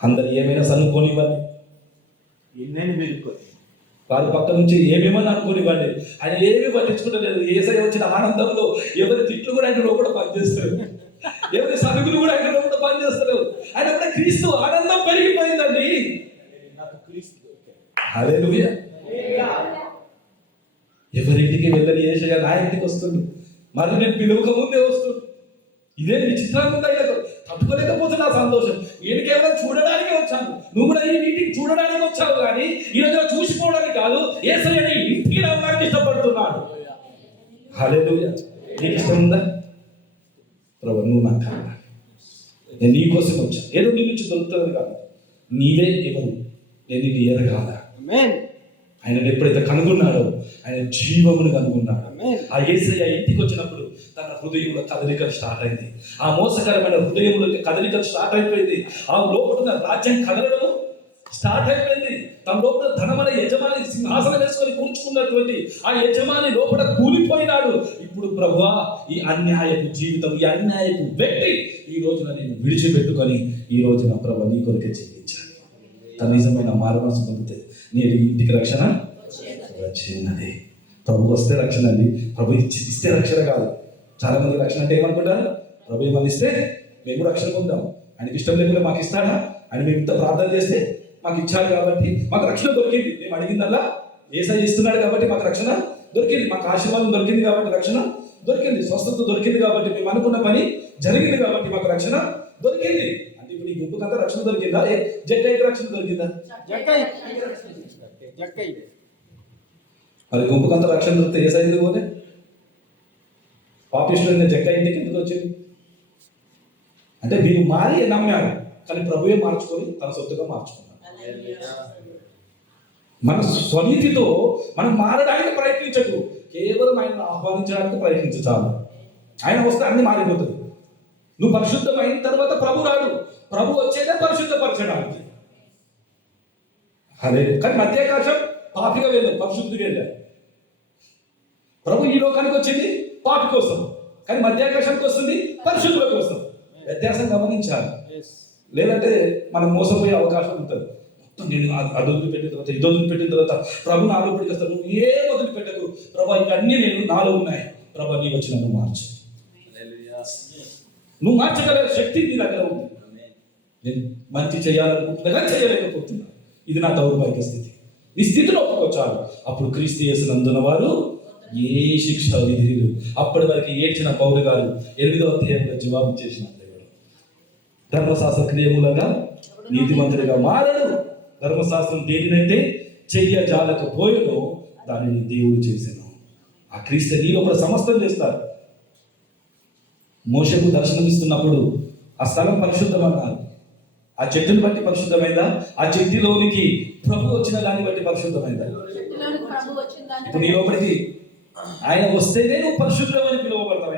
అందరు ఏమైనా సనుక్కోనివ్వండి, ఎన్నైనా మీరు వారి పక్క నుంచి ఏమేమని అనుకోనివ్వండి, ఆయన ఏమీ పట్టించుకుంటలేదు. యేసయ్య వచ్చిన ఆనందంలో ఎవరి తిట్లు కూడా ఆయన లోపల పనిచేస్తారు, ఎవరి సరుకులు కూడా ఆయన లోపల పనిచేస్తారు. ఆయన కూడా క్రీస్తు ఆనందం పెరిగిపోయిందండి. హల్లెలూయా. ఎవరింటికి వెళ్ళని యేసయ్య నా ఇంటికి వస్తుంది, మరి నేను పిలువక ముందే వస్తుంది. ఇదే విచిత్రంగా ఉంది. ఆయన తట్టుకోలేకపోతున్నా సంతోషం. నేను కేవలం చూడడానికి వచ్చాను, నువ్వు కూడా ఈ ఇంటికి చూడడానికి వచ్చావు, కానీ ఈ రోజు చూసిపోవడానికి కాదు. యేసయ్యని ఇంటికి రావడానికి ఇష్టపడుతున్నాడు. హల్లెలూయా. నీకు ఇష్టం ఉందా? ప్రభు నువ్వు నాకు కావాలి, నేను నీ కోసం వచ్చాను. ఏదో నీ నుంచి దొరుకుతుంది కాదు, నీవే ఎవరు నేను ఇది ఎరగాల. ఆయన ఎప్పుడైతే కనుగొన్నాడో ఆయన జీవమును కనుగొన్నాడు. ఆ యేసయ్య ఇంటికి వచ్చినప్పుడు తన హృదయంలో కదలికలు స్టార్ట్ అయింది. ఆ మోసకరమైన హృదయంలో కదలికలు స్టార్ట్ అయిపోయింది. ఆ లోపల రాజ్యం కదలడం స్టార్ట్ అయిపోయింది. తన లోపల ధనమన యజమాని సింహాసనం వేసుకొని కూర్చుకున్నటువంటి ఆ యజమాని లోపల కూలిపోయినాడు. ఇప్పుడు ప్రభువా, ఈ అన్యాయపు జీవితం, ఈ అన్యాయపు వ్యక్తి ఈ రోజున నేను విడిచిపెట్టుకొని ఈ రోజున ప్రభు నీ కొరకే జీవించాను. తన నిజమైన మారుమనసు పొందితే నేను ఇంటికి రక్షణ వచ్చినది. ప్రభు వస్తే రక్షణ అండి, ప్రభు ఇస్తే రక్షణ కాదు. చాలా మంది రక్షణ అంటే ఏమనుకుంటారు? ప్రభు ఏమని ఇస్తే మేము కూడా రక్షణ పొందాం, ఆయనకి ఇష్టం లేకుండా మాకు ఇస్తాడా? ఆయన మేము ఇంత ప్రార్థన చేస్తే మాకు ఇచ్చాడు కాబట్టి మాకు రక్షణ దొరికింది. మేము అడిగిందల్లా యేసయ్య ఇస్తున్నాడు కాబట్టి మాకు రక్షణ దొరికింది, మాకు ఆశీర్వాదం దొరికింది కాబట్టి రక్షణ దొరికింది, స్వస్థత దొరికింది కాబట్టి మేము అనుకున్న పని జరిగింది కాబట్టి మాకు రక్షణ దొరికింది. అంటే ఇప్పుడు ఈ గుంపుకంతా రక్షణ దొరికిందా? జక్కయ్యకి రక్షణ దొరికిందా? మరి గుంపుకంతా రక్షణ దొరికితే యేసయ్య పోతే పాపిష్టులైన జక్కయ్య ఇంటికి ఎందుకు వచ్చింది? అంటే వీరు మారి నమ్మారు, కానీ ప్రభువే మార్చుకొని తన సొత్తుగా మార్చుకున్నారు. మన స్వనీతితో మనం మారడానికి ప్రయత్నించకు, కేవలం ఆయనను ఆహ్వానించడానికి ప్రయత్నించు చాలు. ఆయన వస్తే అన్ని మారిపోతుంది. నువ్వు పరిశుద్ధం అయిన తర్వాత ప్రభు రాడు, ప్రభు వచ్చేదే పరిశుద్ధపరచడానికి. అదే కానీ మధ్యాకాశం పాపిగా వెళ్ళాం, పరిశుద్ధిగా వెళ్ళాం. ప్రభు ఈ లోకానికి వచ్చింది పాపి కోసం, కానీ మధ్యాకాశానికి వస్తుంది పరిశుద్ధుల కోసం. వ్యత్యాసం గమనించాలి, లేదంటే మనం మోసపోయే అవకాశం ఉంటుంది. మొత్తం నేను అది వదిలిపెట్టిన తర్వాత ఇది వదిలిపెట్టిన తర్వాత ప్రభు నా లోపలికి వస్తాను. నువ్వు ఏం వదిలిపెట్టకు, ప్రభు ఇవన్నీ నేను నాలో ఉన్నాయి, ప్రభు నీ వచ్చి నన్ను మార్చు. నువ్వు మార్చగల శక్తి నీ దగ్గర ఉంది. నేను మంచి చేయాలనుకుంటున్నా కానీ చేయలేకపోతున్నా, ఇది నా దౌర్భాగ్య స్థితి. ఈ స్థితిలో ఒప్పుకొచ్చాను. అప్పుడు క్రీస్తు యేసునందున వారు ఏ శిక్ష విధి లేదు. అప్పటి వరకు ఏడ్చిన పౌలు గారు 8వ అధ్యాయంలో జవాబు ఇచ్చేసిన దేవుడు ధర్మశాస్త్ర క్రియములుగా నీతిమంతుడిగా మారడు. ధర్మశాస్త్రం దేనినైతే చెయ్యజాలకపోయేనో దానిని దేవుడు చేశాను. ఆ క్రీస్తు నీ లోపల సమస్తం చేస్తారు. మోషకు దర్శనమిస్తున్నప్పుడు ఆ స్థలం పరిశుద్ధమన్నారు. ఆ చెట్టును బట్టి పరిశుద్ధమైందా? ఆ చెట్టులోనికి ప్రభు వచ్చిన దాన్ని బట్టి పరిశుద్ధమైందా? చెట్టులోనికి ప్రభు వచ్చిన దాన్ని ఇప్పుడు నీ లోపలికి ఆయన వస్తేనే నువ్వు పరిశుద్ధమని పిలువబడతావు.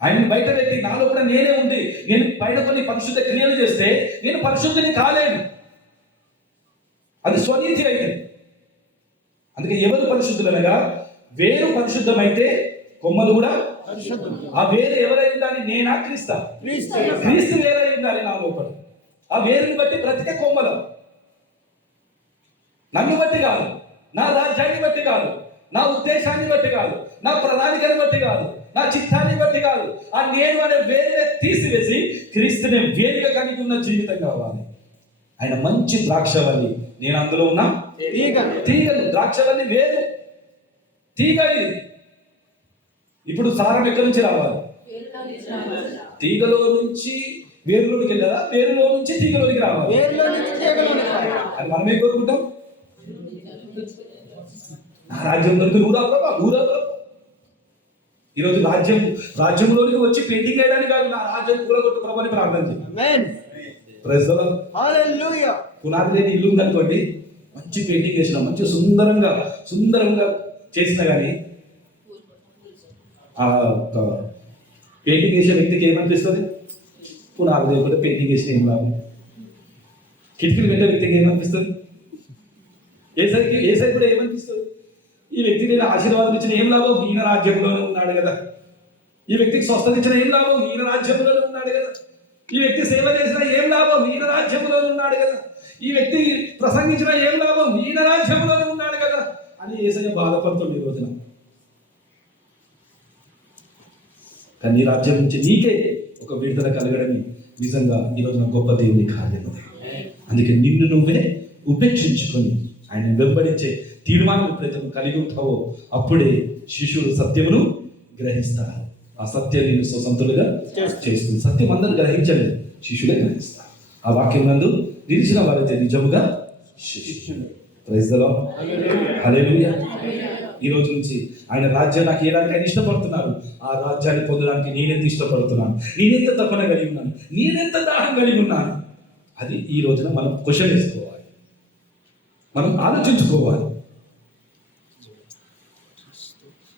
ఆయన బయట పెట్టి నాలో కూడా నేనే ఉండి నేను బయట కొన్ని పరిశుద్ధ క్రియలు చేస్తే నేను పరిశుద్ధిని కాలేను. అది స్వనీతి అయితే. అందుకే ఎవరు పరిశుద్ధులనగా వేరు పరిశుద్ధమైతే కొమ్మలు కూడా ఆ వేరు ఎవరై ఉండాలి? నేనా క్రీస్తా? క్రీస్తు వేరై ఉండాలి నా లోపల. ఆ వేరుని బట్టి బ్రతికే కొమ్మలు. నన్ను బట్టి కాదు, నా రాజ్యాన్ని బట్టి కాదు, నా ఉద్దేశాన్ని బట్టి కాదు, నా ప్రణాళికను బట్టి కాదు, నా చిత్తాన్ని బట్టి కాదు. ఆ నేను అనే వేరుని తీసివేసి క్రీస్తుని వేరుగా కలిగి ఉన్న జీవితం కావాలి. ఆయన మంచి ద్రాక్షవల్లి, నేను అందులో ఉన్న తీగలు. ద్రాక్షవల్లి వేరు, తీగ ఇది. ఇప్పుడు సారం ఎక్కడి నుంచి రావాలి? తీగలో నుంచి వేరులోనికి వెళ్ళాలా? వేరులో నుంచి తీగలోనికి రావాలి. అది మనమే కోరుకుంటాం. నా రాజ్యంలోనికి నువ్వురా ప్రభా, నువ్వురా ప్రభా. ఈరోజు రాజ్యంలోనికి వచ్చి పెయింటింగ్ వేయడానికి కాదు, నా రాజ్యం కూలగొట్టు ప్రభా అని ప్రార్థన చేయాలి. Praise the lord. పునాది లేని ఇల్లు ఉందనుకోండి, మంచి పెయింటింగ్ వేసిన, మంచి సుందరంగా చేసినా కానీ ఆ పెయింటింగ్ వేసే వ్యక్తికి ఏమనిపిస్తుంది? పునాది లేకుండా పెయింటింగ్ వేసిన ఏం లాభం? కిటికీలు పెట్టే వ్యక్తికి ఏమనిపిస్తుంది? ఏ సైడ్ కూడా ఏమనిపిస్తుంది? ఈ వ్యక్తికి నేను ఆశీర్వాదం ఇచ్చిన ఏం లాభం? ఈయన రాజ్యంలోనే ఉన్నాడు కదా. ఈ వ్యక్తికి స్వస్థత ఇచ్చిన ఏం లాభం? ఈయన రాజ్యంలోనే ఉన్నాడు కదా. ఈ వ్యక్తి సేవ చేసిన ఏం లాభం? ఈయన రాజ్యంలోనే ఉన్నాడు కదా. ఈ వ్యక్తి ప్రసంగించిన ఏం లాభం? ఈయన రాజ్యంలోనే ఉన్నాడు కదా అని యేసయ్య బాధపడుతుంది ఈ రోజున. కానీ నీ రాజ్యం నుంచి నీకే ఒక విడుదల కలగడని నిజంగా ఈ రోజున గొప్ప దేవుని కార్యం. అందుకే నిన్ను నువ్వే ఉపేక్షించుకొని ఆయన వెంబడించే తీర్మానం ఎప్పుడైతే కలిగి ఉంటావో అప్పుడే శిష్యులు సత్యమును గ్రహిస్తారు. ఆ సత్యం నేను స్వతంత్రులుగా చేస్తుంది. సత్యం అందరూ గ్రహించలేదు, శిష్యులే గ్రహిస్తారు. ఆ వాక్యం నందు నిలిచిన వారైతే నిజముగా శిష్యులు. Praise the lord. హల్లెలూయా. ఈ రోజు నుంచి ఆయన రాజ్యం నాకు ఏడానికి ఆయన ఇష్టపడుతున్నారు. ఆ రాజ్యాన్ని పొందడానికి నేనెంత ఇష్టపడుతున్నాను, నేనెంత తపన కలిగి ఉన్నాను, నేనెంత దాహం కలిగి ఉన్నాను, అది ఈ రోజున మనం క్వశ్చన్ వేసుకోవాలి, మనం ఆలోచించుకోవాలి.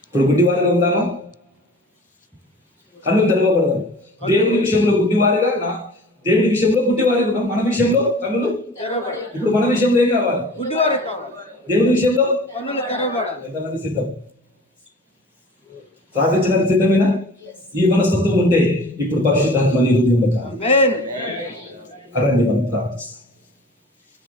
ఇప్పుడు గుడ్డివారిగా ఉందామా? కన్నులు తెరవబడదాం. దేవుని విషయంలో గుడ్డివారిగా, దేవుని విషయంలో గుడ్డివారిగా ఉన్నాం. మన విషయంలో కన్నులు. ఇప్పుడు మన విషయంలో ఏం కావాలి? గుడ్డివారి కావాలి. దేవుని విషయంలో కన్నులు తెరవబడాలి. ఎంతమంది సిద్ధం? సాధించడానికి సిద్ధమేనా? ఈ మనస్తత్వం ఉంటే ఇప్పుడు పరిశుద్ధాత్మ నీ హృదయంలో కావాలి. అరండి మనం ప్రార్థిస్తాం.